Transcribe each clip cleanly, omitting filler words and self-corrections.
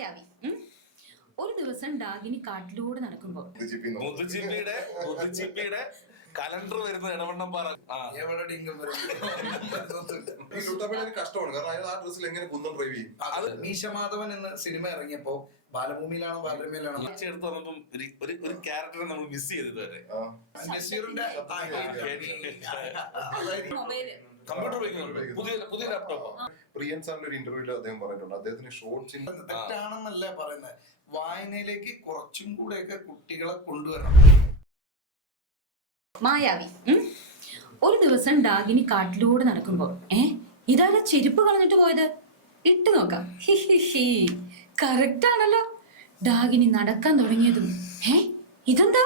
മായാവി ഒരു ദിവസം ഡാഗിനി കാട്ടിലൂടെ നടക്കുമ്പോ മുതുച്ചിപ്പിയുടെ കലണ്ടർ വരുന്ന ഇടവണ്ണംപാറ കഷ്ടമാണ്. കാരണം അയാൾ ആ ഡ്രസ്സിൽ എങ്ങനെ കുന്നം ഡ്രൈവ് ചെയ്യും? അത് മീശമാധവൻ എന്ന സിനിമ ഇറങ്ങിയപ്പോ ബാലഭൂമിയിലാണോ ബാലരമയിലാണോ ചേർത്ത് വന്നപ്പം ഒരു ക്യാരക്ടറെ നമ്മൾ മിസ് ചെയ്തത് വരെ നസീറിന്റെ കമ്പ്യൂട്ടർ പുതിയ ലാപ്ടോപ്പ്. പ്രിയൻ സാറിന്റെ ഒരു ഇന്റർവ്യൂല് അദ്ദേഹം പറഞ്ഞിട്ടുണ്ട്, അദ്ദേഹത്തിന് ഷോർട്സിൽ തെറ്റാണെന്നല്ല പറയുന്നത്, വായനയിലേക്ക് കുറച്ചും കൂടെയൊക്കെ കുട്ടികളെ കൊണ്ടുവരണം. മായാവി ഒരു ദിവസം ഡാഗിനി കാട്ടിലൂടെ നടക്കുമ്പോ ഇതാണ് ചെരുപ്പ് കളഞ്ഞിട്ട് പോയത്, ഇട്ട് നോക്കാം. കറക്റ്റ് ആണല്ലോ. ഡാഗിനി നടക്കാൻ തുടങ്ങിയതും ഇതെന്താ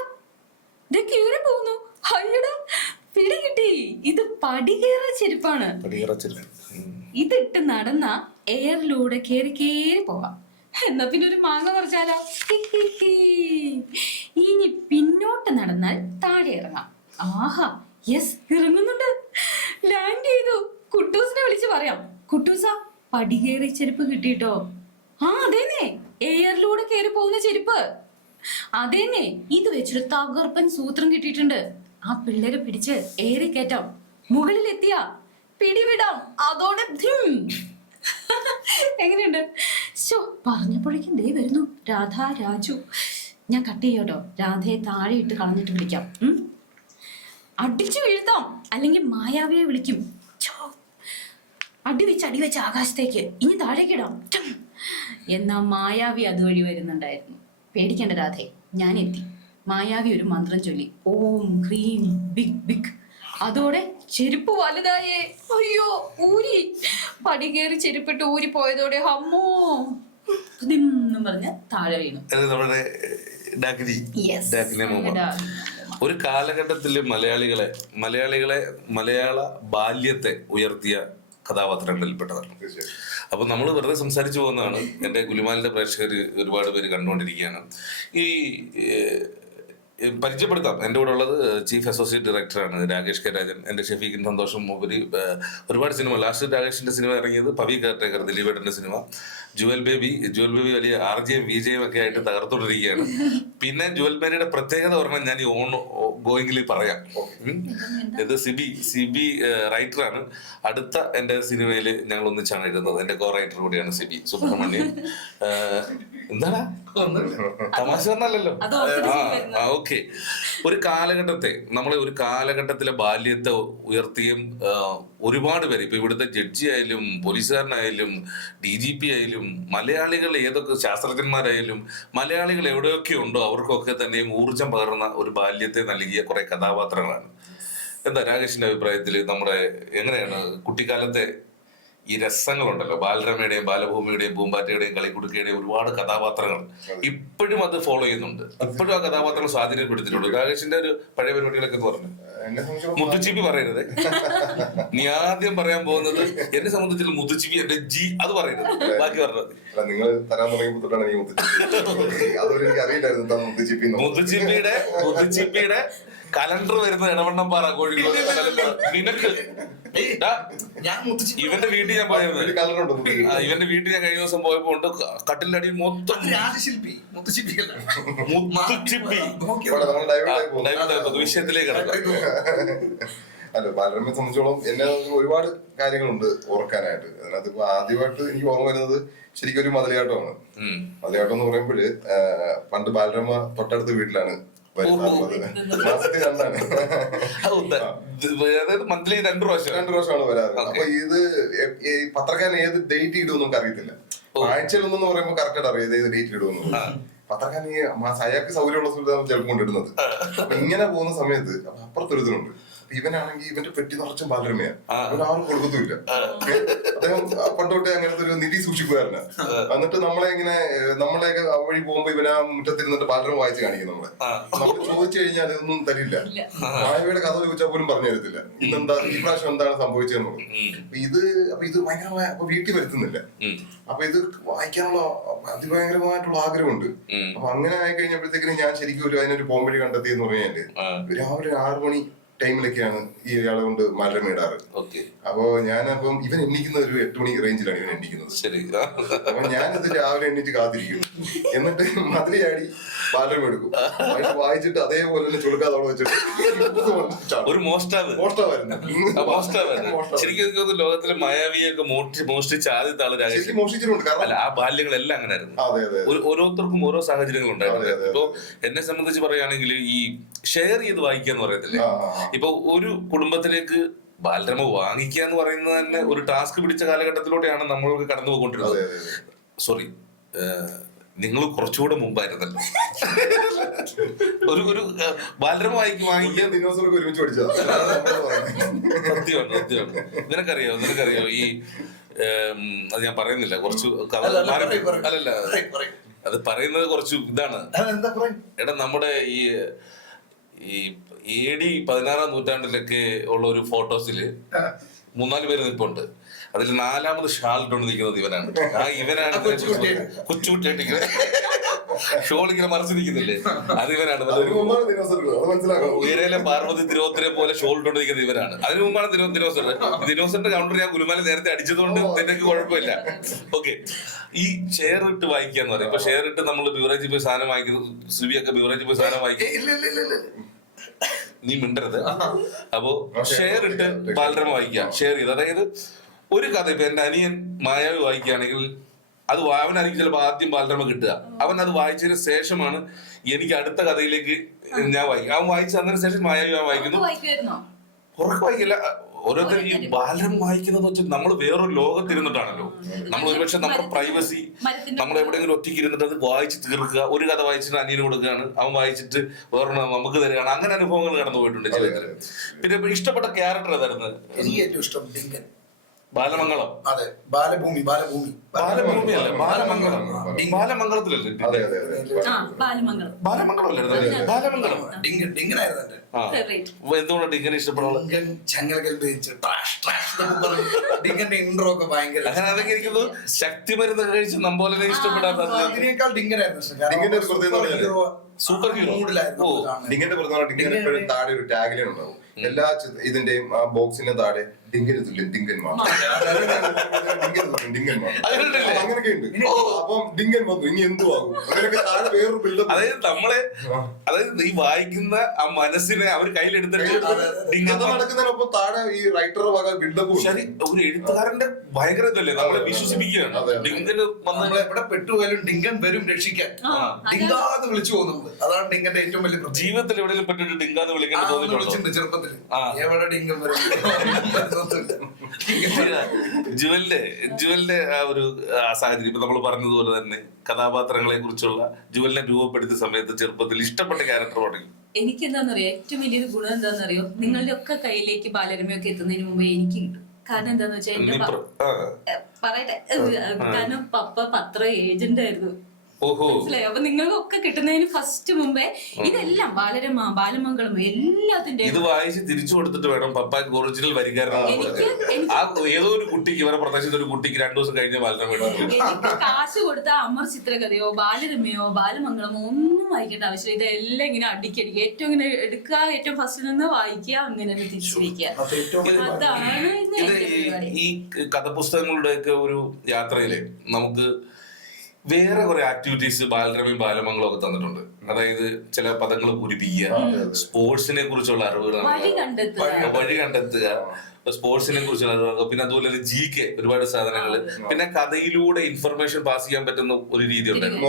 കീറി പോകുന്നു. അയ്യടാ പിടി കിട്ടി. ഇത് പടികേറ ചെരുപ്പാണ്. ഇതിട്ട് നടന്ന എയറിലൂടെ കേറി പോവാം. എന്നാ പിന്നെ ഒരു മാങ്ങ പറിച്ചാലോ. ഇനി പിന്നോട്ട് നടന്നാൽ താഴെ ഇറങ്ങാം. ആഹാ യെസ്, ഇറങ്ങുന്നുണ്ട്. ലാൻഡ് ചെയ്തു. കുട്ടൂസിനെ വിളിച്ച് പറയാം, കുട്ടൂസ പടികേറി ചെരുപ്പ് കിട്ടിട്ടോ. അതേന്നെ, എയറിലൂടെ കേറി പോകുന്ന ചെരുപ്പ്. അതേന്നെ, ഇത് വെച്ചൊരു തകർപ്പൻ സൂത്രം കിട്ടിയിട്ടുണ്ട്. ആ പിള്ളേരെ പിടിച്ച് ഏറി കയറ്റാം. മുകളിലെത്തിയ പിടിവിടാം. അതോടെ എങ്ങനെയുണ്ട്? പറഞ്ഞപ്പോഴേക്കും ദേ വരുന്നു രാധ രാജു. ഞാൻ കട്ട് ചെയ്യോട്ടോ. രാധയെ താഴെ ഇട്ട് കളഞ്ഞിട്ട് വിളിക്കാം. അടിച്ചു വീഴ്ത്താം, അല്ലെങ്കിൽ മായാവിയെ വിളിക്കും. അടിവെച്ച് ആകാശത്തേക്ക് ഇനി താഴേക്കിടാം. എന്നാ മായാവി അതുവഴി വരുന്നുണ്ടായിരുന്നു. പേടിക്കേണ്ട രാധേ, ഞാൻ എത്തി. മായാവി ഒരു മന്ത്രം ചൊല്ലി, ഓം ക്രീം ബിഗ് ബിഗ്. അതോടെ ചെരുപ്പ് വലുതായേ. അയ്യോ ഊരി. പടികേറി ചെരുപ്പിട്ട് ഊരി പോയതോടെ അമ്മോ എന്നും പറഞ്ഞ് താഴെ വീണു. ഒരു കാലഘട്ടത്തില് മലയാള ബാല്യത്തെ ഉയർത്തിയ കഥാപാത്രങ്ങളിൽപ്പെട്ടതാണ്. അപ്പൊ നമ്മൾ വെറുതെ സംസാരിച്ചു പോകുന്നതാണ്. എന്റെ ഗുലുമാലിന്റെ പ്രേക്ഷകർ ഒരുപാട് പേര് കണ്ടുകൊണ്ടിരിക്കുകയാണ്. ഈ പരിചയപ്പെടുത്താം. എൻ്റെ കൂടെ ഉള്ളത് ചീഫ് അസോസിയേറ്റ് ഡയറക്ടറാണ് രാകേഷ് കെ രാജൻ. എൻ്റെ ഷെഫീഖിൻ സന്തോഷം ഉപരി ഒരുപാട് സിനിമ. ലാസ്റ്റ് രാകേഷിന്റെ സിനിമ ഇറങ്ങിയത് പവി കെയർടേക്കർ, ദിലീപേട്ടന്റെ സിനിമ. ജുവൽ ബേബി വലിയ RJ-യും VJ-യും ഒക്കെ ആയിട്ട് തകർത്തോണ്ടിരിക്കുകയാണ്. പിന്നെ ജുവൽ ബേബിയുടെ പ്രത്യേകത പറഞ്ഞാൽ ഞാൻ ഈ ഗോയിങ്ങിൽ പറയാം. ഇത് സിബി റൈറ്ററാണ്. അടുത്ത എൻ്റെ സിനിമയിൽ ഞങ്ങൾ ഒന്നിച്ചാണ് എഴുതുന്നത്. എൻ്റെ കോ റൈറ്റർ കൂടിയാണ് സിബി സുബ്രഹ്മണ്യൻ. എന്താണ് തമാശ പറഞ്ഞല്ലോ. ഓക്കെ. ഒരു കാലഘട്ടത്തിലെ ബാല്യത്തെ ഉയർത്തിയും ഒരുപാട് പേര്, ഇപ്പൊ ഇവിടുത്തെ ജഡ്ജി ആയാലും പോലീസുകാരനായാലും DGP ആയാലും മലയാളികൾ ഏതൊക്കെ ശാസ്ത്രജ്ഞന്മാരായാലും മലയാളികൾ എവിടെയൊക്കെ ഉണ്ടോ അവർക്കൊക്കെ തന്നെയും ഊർജം പകർന്ന ഒരു ബാല്യത്തെ നൽകിയ കുറെ കഥാപാത്രങ്ങളാണ്. എന്താ രാകേഷിന്റെ അഭിപ്രായത്തിൽ നമ്മുടെ എങ്ങനെയാണ് കുട്ടിക്കാലത്തെ ഈ രസങ്ങളുണ്ടല്ലോ, ബാലരമയുടെയും ബാലഭൂമിയുടെയും പൂമ്പാറ്റയുടെയും കളിക്കുടുക്കയുടെയും ഒരുപാട് കഥാപാത്രങ്ങൾ ഇപ്പോഴും അത് ഫോളോ ചെയ്യുന്നുണ്ട്. ഇപ്പോഴും ആ കഥാപാത്രങ്ങൾ സ്വാധീനപ്പെടുത്തിയിട്ടുണ്ട്. രാകേഷിന്റെ ഒരു പഴയ പരിപാടികളൊക്കെ എന്ന് പറഞ്ഞു. മുത്തുച്ചിപ്പി പറയരുത്. നീ ആദ്യം പറയാൻ പോകുന്നത് എന്നെ സംബന്ധിച്ചിൽ മുത്തുച്ചിപ്പി എന്റെ അത് പറയരുത്. ബാക്കി പറഞ്ഞത് നിങ്ങൾ തരാൻ മുത്തുച്ചിപ്പിയുടെ കലണ്ടർ വരുന്ന ഇടവണ്ണംപാറ കോഴിക്കോട്. നിനക്ക് ഇവന്റെ വീട്ടിൽ ഞാൻ പോയത്, ഇവന്റെ വീട്ടിൽ ഞാൻ കഴിഞ്ഞ ദിവസം പോയപ്പോ ഉണ്ട് കട്ടിലടി മൊത്തം മുത്തുച്ചിപ്പി. വിഷയത്തിലേക്ക് കിടക്കാം. അല്ല, ബാലരമയെ സംബന്ധിച്ചോളം എന്നെ ഒരുപാട് കാര്യങ്ങളുണ്ട് ഓർക്കാനായിട്ട്. അതിനകത്ത് ഇപ്പൊ ആദ്യമായിട്ട് എനിക്ക് ഓർമ്മ വരുന്നത് ശരിക്കും ഒരു മതിലയാട്ടമാണ്. മതിലയാട്ടം എന്ന് പറയുമ്പോഴ് പണ്ട് ബാലരമ തൊട്ടടുത്ത വീട്ടിലാണ്. മാസത്തിൽ 2 പ്രാവശ്യമാണ് വരാറ്. അപ്പൊ ഇത് പത്രക്കാരൻ ഏത് ഡേറ്റ് ഇടുമെന്ന് നമുക്ക് അറിയത്തില്ല. ആഴ്ചയിലൊന്നും പറയുമ്പോൾ കറക്റ്റായിട്ട് അറിയാം ഏത് ഡേറ്റ് ഇടുമെന്ന്. പത്രക്കാരൻ അയാൾക്ക് സൗകര്യമുള്ള സ്ഥലത്താണ് ചിലപ്പോൾ കൊണ്ടിടുന്നത്. അപ്പൊ ഇങ്ങനെ പോകുന്ന സമയത്ത് അപ്പുറത്തൊരു ഇതിനുണ്ട്. ഇവനാണെങ്കിൽ ഇവന്റെ പെട്ടി നിറച്ചും ബാലരമയാണ്. ആരും കൊടുക്കത്തുമില്ല. അദ്ദേഹം പണ്ടോട്ടെ അങ്ങനത്തെ ഒരു നിധി സൂക്ഷിക്കുവായിരുന്നു. എന്നിട്ട് നമ്മളെയൊക്കെ വഴി പോകുമ്പോ ഇവനാ മുറ്റത്തിരുന്നിട്ട് ബാലരമ വായിച്ച് കാണിക്കും. നമ്മൾ ചോദിച്ചു കഴിഞ്ഞാൽ അതൊന്നും തരില്ല. മായവയുടെ കഥ ചോദിച്ചാൽ പോലും പറഞ്ഞു തരത്തില്ല. ഇന്നെന്താ ഈ പ്രാവശ്യം എന്താണ് സംഭവിച്ചതെന്നുള്ളത്. അപ്പൊ ഇത് ഭയങ്കരമായ വീട്ടിൽ വരുത്തുന്നില്ല. അപ്പൊ ഇത് വായിക്കാനുള്ള അതിഭയങ്കരമായിട്ടുള്ള ആഗ്രഹമുണ്ട്. അപ്പൊ അങ്ങനെ ആയി കഴിഞ്ഞപ്പോഴത്തേക്കിനും ഞാൻ ശരിക്കും അതിനൊരു പോംവഴി കണ്ടെത്തിയെന്ന് പറഞ്ഞാല് രാവിലെ 6 മണി ടൈമിലൊക്കെയാണ് ഈ ഇയാളെ കൊണ്ട് ബാലരമ ഇടാറ്. ഓക്കെ, അപ്പോ ഞാനപ്പം ഇവൻ എണ്ണിക്കുന്ന ഒരു 8 മണി റേഞ്ചിലാണ് ഇവൻ എണ്ണിക്കുന്നത്. ശരി. അപ്പൊ ഞാനിത് രാവിലെ എണ്ണിച്ച് കാത്തിരിക്കും. എന്നിട്ട് മതിലിയാടി ബാലരമ എടുക്കും. വായിച്ചിട്ട് അതേപോലെ തന്നെ ചുളുക്കാതെ അവിടെ വെച്ചിട്ട് ഒരു മോഷ്ടാവ്. ശരിക്കും എനിക്ക് തോന്നുന്നു ലോകത്തിലെ മായാവിയൊക്കെ മോഷ്ടിച്ച ആദ്യത്തെ ആള് രാജേഷ്. മോഷിച്ചിട്ടുണ്ട്. അല്ല, ആ ബാല്യങ്ങളെല്ലാം അങ്ങനെ ആയിരുന്നു. ഓരോരുത്തർക്കും ഓരോ സാഹചര്യങ്ങൾ ഉണ്ടായിരുന്നു. ഇപ്പൊ എന്നെ സംബന്ധിച്ച് പറയുകയാണെങ്കിൽ ഈ ഷെയർ ചെയ്ത് വായിക്കുക എന്ന് പറയത്തില്ലേ, ഇപ്പൊ ഒരു കുടുംബത്തിലേക്ക് ബാലരമ വാങ്ങിക്കുക എന്ന് പറയുന്നത് തന്നെ ഒരു ടാസ്ക് പിടിച്ച കാലഘട്ടത്തിലൂടെയാണ് നമ്മൾക്ക് കടന്നു പോയിക്കൊണ്ടിരുന്നത്. സോറി, നിങ്ങൾ കുറച്ചുകൂടെ മുമ്പായിരുന്നല്ലോ. ഒരു ബാലരമ വാങ്ങിക്കാൻ ദിനോസറൊക്കെ ഒരുമിച്ച് പഠിച്ചതാണ്. സത്യമാണ്. നിനക്കറിയോ ഈ അത് ഞാൻ പറയുന്നില്ല, കുറച്ച് അല്ലല്ല, അത് പറയുന്നത് കുറച്ച് ഇതാണ്. എടാ, നമ്മുടെ ഈ AD 16-ാം നൂറ്റാണ്ടിലൊക്കെ ഉള്ള ഒരു ഫോട്ടോസില് 3-4 പേര് നിൽപ്പുണ്ട്. അതിൽ 4ാമത് ഷാൾ ഇട്ടുകൊണ്ട് നിൽക്കുന്നത് ഇവനാണ്. ഇവനാണ് കൊച്ചുകുട്ടിയായിട്ടിങ്ങനെ ഷോൾ ഇങ്ങനെ മറച്ചു നിൽക്കുന്നില്ലേ, അത് ഇവനാണ്. ഉയരയിലെ പാർവതി തിരുവോത്തരെ പോലെ ഷോൾ ഇട്ടുകൊണ്ട് നിൽക്കുന്നത് ഇവനാണ്. അതിനു മുമ്പാണ് ദിനോസറിന്റെ കൗണ്ടർ ഞാൻ ഗുലുമാല നേരത്തെ അടിച്ചതുകൊണ്ട് നിനക്ക് കുഴപ്പമില്ല. ഓക്കെ, ഈ ഷെയർ ഇട്ട് വായിക്കുക എന്ന് പറയും. ഇപ്പൊ ഷെയർ ഇട്ട് നമ്മൾ ബിവറേജിൽ പോയി സാധനം വായിക്കുന്നത്, സുബിയൊക്കെ ബിവറേജിൽ പോയി സാധനം വായിക്കും. നീ മിണ്ടരുത്. അപ്പോ ഷെയർ ഇട്ട് ബാലരമ വായിക്കുക, ഷെയർ ചെയ്ത്. അതായത് ഒരു കഥ, ഇപ്പൊ എന്റെ അനിയൻ മായാവി വായിക്കുകയാണെങ്കിൽ അത് അവനായിരിക്കും ചിലപ്പോൾ ആദ്യം ബാലരമ കിട്ടുക. അവൻ അത് വായിച്ചതിന് ശേഷമാണ് എനിക്ക് അടുത്ത കഥയിലേക്ക് ഞാൻ വായിക്കും. അവൻ വായിച്ച അതിന് ശേഷം മായാവി ഞാൻ വായിക്കുന്നു. ഉറക്കെ വായിക്കില്ല. ഓരോരുത്തർ ഈ ബാലരമ വായിക്കുന്നത് വെച്ചാൽ നമ്മൾ വേറൊരു ലോകത്തിരുന്നിട്ടാണല്ലോ. നമ്മൾ ഒരുപക്ഷെ നമ്മുടെ പ്രൈവസി, നമ്മൾ എവിടെയെങ്കിലും ഒറ്റയ്ക്ക് ഇരുന്നിട്ട് അത് വായിച്ച് തീർക്കുക. ഒരു കഥ വായിച്ചിട്ട് അനിയന് കൊടുക്കുകയാണ്, അവൻ വായിച്ചിട്ട് വേറൊരു നമുക്ക് തരികയാണ്. അങ്ങനെ അനുഭവങ്ങൾ കടന്നു പോയിട്ടുണ്ട് ജീവിതത്തിൽ. പിന്നെ ഇഷ്ടപ്പെട്ട ക്യാരക്ടർ ഏതായിരുന്നു? എനിക്ക് ഏറ്റവും ഇഷ്ടം ഡിങ്കൻ. ബാലമംഗളം. അതെ, ബാലഭൂമി അല്ല, ബാലമംഗളത്തിലല്ലേ? ഡിങ്കനായിരുന്നു. എന്തുകൊണ്ട് ഡിങ്കനെ ഇഷ്ടപ്പെടുന്നത്? ഡിങ്കന്റെ ഇൻട്രോ ഒക്കെ ഭയങ്കര. അങ്ങനെ അതൊക്കെ ഇരിക്കുന്നു. ശക്തി മരുന്ന് കഴിച്ച് നമ്പോലെ ഇഷ്ടപ്പെടാത്ത അതിനേക്കാൾ ഡിങ്കനായിരുന്നു. Super hero. ഡിങ്കന്റെ എപ്പോഴും താഴെ ഒരു ടാഗ്ലൈൻ ഉണ്ടാവും. എല്ലാ ഇതിന്റെയും ആ ബോക്സിന്റെ താഴെ ഡിങ്കന് തുല്യം ഡിങ്കൻ മാത്രം. അങ്ങനെയൊക്കെ ഉണ്ട്. അപ്പം ഡിങ്കൻ വന്നു, ഇനി എന്തു ആകും, അങ്ങനെയൊക്കെ താഴെ വേറൊരു ബിൽഡപ്പ്. അതായത് ഈ വായിക്കുന്ന ആ മനസ്സിനെ അവർ കയ്യിലെടുത്തിട്ട് നടക്കുന്നതിനൊപ്പം താഴെ ഈ റൈറ്ററുടെ വക ബിൽഡപ്പ്. ശരി, ഒരു എഴുത്തുകാരന്റെ ഭയങ്കര ഇതല്ലേ, നമ്മളെ വിശ്വസിപ്പിക്കുകയാണ്. ഡിങ്കന് നമ്മളെ എവിടെ പെട്ടുപോയാലും ഡിങ്കൻ വരും രക്ഷിക്കാൻ. ഡിങ്കാന്ന് വിളിച്ചു പോകുന്നത്, അതാണ് ഡിങ്കന്റെ ഏറ്റവും വലിയ ജീവിതത്തിൽ എവിടെയെങ്കിലും പെട്ടിട്ട് ഡിങ്കാന്ന് വിളിക്കാൻ തോന്നിയിട്ടുണ്ട് ചെറുപ്പത്തിൽ. എവിടെ ഡിങ്കൻ വരും. ജുവലിന്റെ ആ ഒരു സാഹചര്യം ഇപ്പൊ നമ്മൾ പറഞ്ഞതുപോലെ തന്നെ കഥാപാത്രങ്ങളെ കുറിച്ചുള്ള ജുവലിനെ രൂപപ്പെടുത്തിയ സമയത്ത് ചെറുപ്പത്തിൽ ഇഷ്ടപ്പെട്ട ക്യാരക്ടർ തുടങ്ങി. എനിക്ക് എന്താണെന്നറിയോ, ഏറ്റവും വലിയൊരു ഗുണം എന്താണെന്നറിയോ, നിങ്ങളുടെ ഒക്കെ കയ്യിലേക്ക് ബാലരമയൊക്കെ എത്തുന്നതിന് മുമ്പ് എനിക്ക് കിട്ടും. കാരണം എന്താന്ന് വെച്ചാൽ എന്റെ പറയട്ടെ, കാരണം പപ്പ പത്ര ഏജന്റ് ആയിരുന്നു. മനസ്സിലായോ? അപ്പൊ നിങ്ങൾക്കൊക്കെ കിട്ടുന്നതിന് ഫസ്റ്റ് മുമ്പേ ഇതെല്ലാം ബാലരമ, ബാലമംഗളം എല്ലാത്തിന്റെ ഇത് വായിച്ച് തിരിച്ചു കൊടുത്തിട്ട് വേണം പപ്പാക്ക് ഒറിജിനൽ വരിക്കാരനാണ്. ആ ഏതോ ഒരു കുട്ടിക്ക്, ഇവരെ പ്രദേശത്ത് ഒരു കുട്ടിക്ക് 2 ദിവസം കഴിഞ്ഞ ബാലരമ. എനിക്ക് കാശ് കൊടുത്ത അമർ ചിത്രകഥയോ ബാലരമയോ ബാലമംഗളമോ ഒന്നും വായിക്കേണ്ട ആവശ്യമില്ല. ഇതെല്ലാം ഇങ്ങനെ അടിക്കടിക്കുക, ഏറ്റവും ഇങ്ങനെ എടുക്കുക, ഏറ്റവും ഫസ്റ്റിൽ നിന്ന് വായിക്കുക, അങ്ങനെ തിരിച്ചു വയ്ക്കുക. അതാണ് ഈ കഥപുസ്തകങ്ങളുടെ ഒക്കെ ഒരു യാത്രയില് നമുക്ക് വേറെ കുറെ ആക്ടിവിറ്റീസ് ബാലരമയും ബാലമംഗളവും ഒക്കെ തന്നിട്ടുണ്ട്. അതായത് ചില പദങ്ങൾ പൂരിപ്പിക്കുക, സ്പോർട്സിനെ കുറിച്ചുള്ള അറിവുകൾ, വഴി കണ്ടെത്തുക, സ്പോർട്സിനെ കുറിച്ചുള്ള അറിവുകൾ, പിന്നെ അതുപോലെ തന്നെ GK ഒരുപാട് സാധനങ്ങൾ, പിന്നെ കഥയിലൂടെ ഇൻഫർമേഷൻ പാസ് ചെയ്യാൻ പറ്റുന്ന ഒരു രീതി ഉണ്ടായിരുന്നു.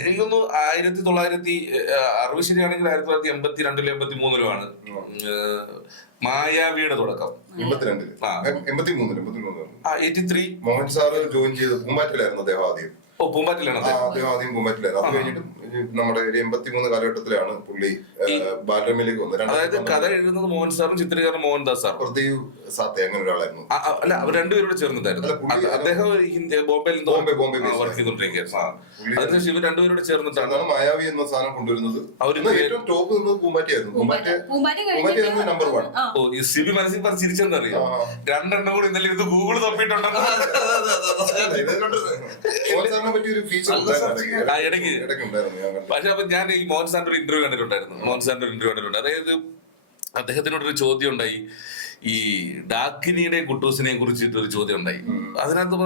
എനിക്കൊന്ന് 1960 ശരിയാണെങ്കിൽ 1982 83 ആണ് മായാവിയുടെ തുടക്കം. 83 മോഹൻ സാറ് ജോയിൻ ചെയ്ത് പൂമ്പാറ്റിലായിരുന്നു അദ്ദേഹം ആദ്യം. പൂമ്പാറ്റിലാണ് അദ്ദേഹം ആദ്യം പൂമ്പാറ്റിലായിരുന്നു. അത് കഴിഞ്ഞിട്ട് നമ്മുടെ 83 കാലഘട്ടത്തിലാണ് പുള്ളി ബാലരമയിലേക്ക് വന്നത്. അതായത് കഥ എഴുതുന്നത് മോഹൻ സാറും ചിത്രീകരണം മോഹൻദാസ് സാർ, പ്രദീപ് സാത്തെ അങ്ങനെ ഒരാളായിരുന്നു. അല്ല, അവർ രണ്ടുപേരോട് ചേർന്നിട്ടായിരുന്നു. അദ്ദേഹം ബോംബെയിൽ വർക്ക് ചെയ്തോണ്ടിരിക്കുകയായിരുന്നു. അതിനുശേഷം ഇവർ രണ്ടുപേരോട് ചേർന്നിട്ടാണ് മായാവി എന്ന സാധനം കൊണ്ടുവരുന്നത്. ഏറ്റവും ടോപ്പ് നിന്നത് പൂമ്പാറ്റിയായിരുന്നു. പൂമ്പാറ്റിയായിരുന്നു നമ്പർ 1. ഓ, ഈ സിബി മനസ്സിൽ പറഞ്ഞ് ചിരിച്ചെന്നറിയോ, 2 എണ്ണം കൂടി ഇന്നലെ ഇത് ഗൂഗിൾ തപ്പിയിട്ടുണ്ടെന്ന് ഇടയ്ക്ക്. പക്ഷെ അപ്പൊ ഞാൻ ഈ മോഹൻ സാറിന്റെ ഒരു ഇന്റർവ്യൂ കണ്ടിട്ടുണ്ടായിരുന്നു. അതായത് അദ്ദേഹത്തിനോടൊരു ചോദ്യം ഉണ്ടായി, ഈ ഡാക്കിനിയുടെയും കുട്ടൂസിനെയും കുറിച്ചിട്ട് ഒരു ചോദ്യം ഉണ്ടായി. അതിനകത്ത്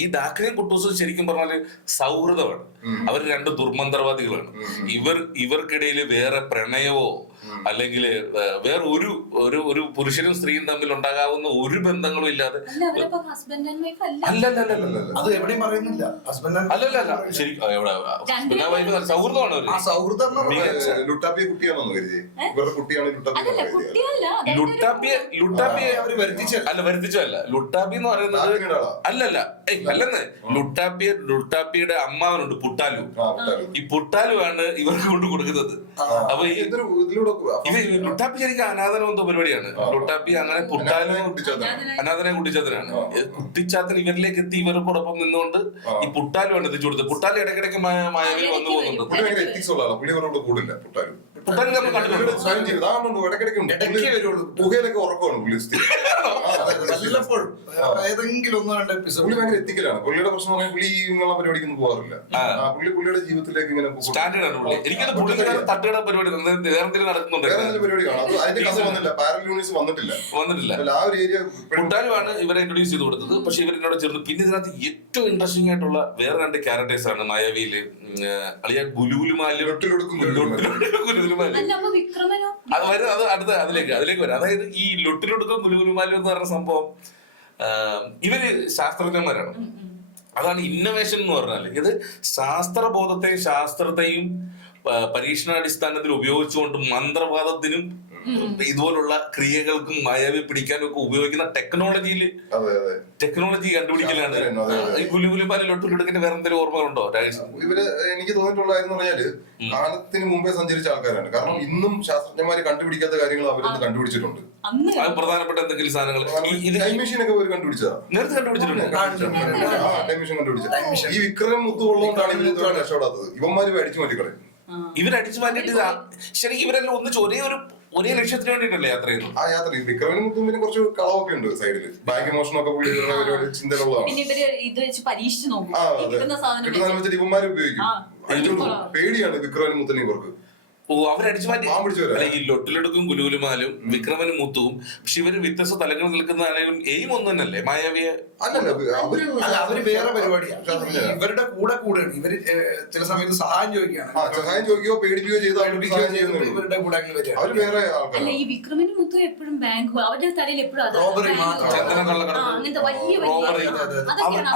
ഈ ഡാക്കിനിയും കുട്ടൂസും ശരിക്കും പറഞ്ഞാല് സൗഹൃദമാണ്. അവർ രണ്ട് ദുർമന്ത്രവാദികളാണ്. ഇവർക്കിടയിൽ വേറെ പ്രണയമോ അല്ലെങ്കിൽ വേറെ ഒരു പുരുഷനും സ്ത്രീയും തമ്മിൽ ഉണ്ടാകാവുന്ന ഒരു ബന്ധങ്ങളും ഇല്ലാതെ അത് എവിടെയും പറയുന്നില്ല. അല്ലല്ല ശരി സൗഹൃദമാണ് ലുട്ടാപ്പിയെ കുട്ടിയാണോ കരുതി? ഇവരുടെ കുട്ടിയാണ് ലുട്ടാപ്പിയെ അവര് വരുത്തിച്ചല്ല. ലുട്ടാപ്പി എന്ന് പറയുന്നത് അല്ലെന്ന് ലുട്ടാപ്പിയുടെ അമ്മാവനുണ്ട് പുട്ടാലു. ഈ പുട്ടാലുവാണ് ഇവർക്ക് കൊണ്ട് കൊടുക്കുന്നത്. അപ്പൊ ഈ ലുട്ടാപ്പി ശരിക്കും അനാഥനം എന്തോ പരിപാടിയാണ്. ലുട്ടാപ്പി അങ്ങനെ പുട്ടാലു അനാഥനെ കുട്ടിച്ചാത്തനാണ്. കുട്ടിച്ചാത്തൻ ഇവരിലേക്ക് എത്തി ഇവർക്കൊടൊപ്പം നിന്നുകൊണ്ട് ഈ പുട്ടാലുവാണ് എത്തിച്ചു കൊടുത്തത്. പുട്ടാലു ഇടയ്ക്കിടയ്ക്ക് മായാവിൽ വന്നു പോകുന്നുണ്ട്. പുട്ടാലു നമ്മൾ കണ്ടിട്ടുണ്ട്. പുകയിലൊക്കെ ഉറക്കമാണ് പുള്ളി. വല്ലപ്പോഴും ഏതെങ്കിലും ഒന്നോ രണ്ടോ എപ്പിസോഡ്. പുള്ളി ഭയങ്കര എത്തിക്കലാണ്. പുള്ളിയുടെ പ്രശ്നം പറഞ്ഞാൽ പുള്ളി ഇങ്ങനെയുള്ള പരിപാടിക്കൊന്നും പോകാറില്ല. പുള്ളിയുടെ ജീവിതത്തിലേക്ക് ഇങ്ങനെ സ്റ്റാൻഡേർഡ് ആണ് പുള്ളി. എനിക്കത് പുള്ളിയുടെ തട്ടുകട പരിപാടി നടക്കുന്നുണ്ട്. വേറെ എന്തെങ്കിലും പരിപാടി കാണാം. അത് അതിന്റെ കഥ വന്നില്ല. പാരലൽ യൂണിവേഴ്സ് വന്നിട്ടില്ല. ആ ഒരു ഏരിയ പുട്ടാലുവാണ് ഇവരെ ഇൻട്രൊഡ്യൂസ് ചെയ്ത് കൊടുത്തത്. പക്ഷെ ഇവരിനോട് ചേർന്ന് പിന്നെ ഇതിനകത്ത് ഏറ്റവും ഇൻട്രസ്റ്റിംഗ് ആയിട്ടുള്ള വേറെ രണ്ട് ക്യാരക്ടേഴ്സ് ആണ് മായാവിയില്. അളിയ ഗുലുഗുലുമാലും അത് അതിലേക്ക് വരാം. അതായത് ഈ ലൊട്ടിലൊടുക്കും ഗുലുഗുലുമാലും എന്ന് പറഞ്ഞ സംഭവം ഇവര് ശാസ്ത്രജ്ഞന്മാരാണ്. അതാണ് ഇന്നോവേഷൻ എന്ന് പറഞ്ഞാൽ. ഇത് ശാസ്ത്രബോധത്തെയും ശാസ്ത്രത്തെയും പരീക്ഷണാടിസ്ഥാനത്തിൽ ഉപയോഗിച്ചുകൊണ്ട് മന്ത്രവാദത്തിനും ഇതുപോലുള്ള ക്രിയകൾക്കും മായാവി പിടിക്കാനും ഒക്കെ ഉപയോഗിക്കുന്ന ടെക്നോളജി കണ്ടുപിടിക്കലാണ്. ഈ ഗുലുഗുലുമാലും ലൊട്ടിലൊടുക്കിന്റെ വേറെ എന്തെങ്കിലും ഓർമ്മകളുണ്ടോ രാജേഷ്? ഇവര് എനിക്ക് തോന്നിയിട്ടുള്ളതെന്ന് പറഞ്ഞാല് കാലത്തിന് മുമ്പേ സഞ്ചരിച്ച ആൾക്കാരാണ്. കാരണം ഇന്നും ശാസ്ത്രജ്ഞന്മാര് കണ്ടുപിടിക്കാത്ത കാര്യങ്ങൾ അവരൊന്ന് കണ്ടുപിടിച്ചിട്ടുണ്ട്. അത് പ്രധാനപ്പെട്ട എന്തെങ്കിലും സാധനങ്ങൾ ടൈം മെഷീൻ ഒക്കെ അവർ കണ്ടുപിടിച്ചതാ. നേരത്തെ കണ്ടുപിടിച്ചിട്ടുണ്ട്. ടൈം മെഷീൻ കണ്ടുപിടിച്ചത് ഈ വിക്രം മുത്തുള്ളതുകൊണ്ടാണ് ഇവർ രക്ഷപ്പെടാത്തത്. ഇവന്മാര് അടിച്ചു മാറ്റിക്കളയും. ഇവരടിച്ചു മാറ്റിട്ട് ശരിക്കും ഇവരെല്ലാം ഒന്നിച്ച് ഒരേ ലക്ഷ്യത്തിന് വേണ്ടിട്ടല്ലേ യാത്ര ചെയ്യുന്നു. ആ യാത്ര വിക്രമിന് മുത്തും പിന്നെ കുറച്ച് കളവൊക്കെ ഉണ്ട് സൈഡില്. ബാങ്ക് മോഷണമൊക്കെ പുള്ളി ചിന്തകളുള്ളതാണ്. കിട്ടുന്ന സാധനം വെച്ചിട്ട് ഇവന്മാര് ഉപയോഗിക്കും. പേടിയാണ് വിക്രമിന് മുത്തിന് ഇവർക്ക്. അവരടിച്ചു മാറ്റി. ഈ ലൊട്ടിലെടുക്കും ഗുലുഗുലുമാലും വിക്രമനും മുത്തുവും. പക്ഷെ ഇവര് വ്യത്യസ്ത തലങ്ങളിൽ നിൽക്കുന്നതാണെങ്കിലും എയിം ഒന്നും തന്നെയല്ലേ മായാവിയെ? അവര് വേറെ പരിപാടിയാണ്. ഇവരുടെ കൂടെ ഇവര് ചില സമയത്ത് സഹായം ചോദിക്കുകയോ പേടിക്കുകയോ ചെയ്തോ ഇവരുടെ കൂടെ അവര് വേറെ അല്ല. ഈ വിക്രമനും മുത്തും എപ്പോഴും ബാങ്ക് അവരുടെ തലയിൽ എപ്പോഴും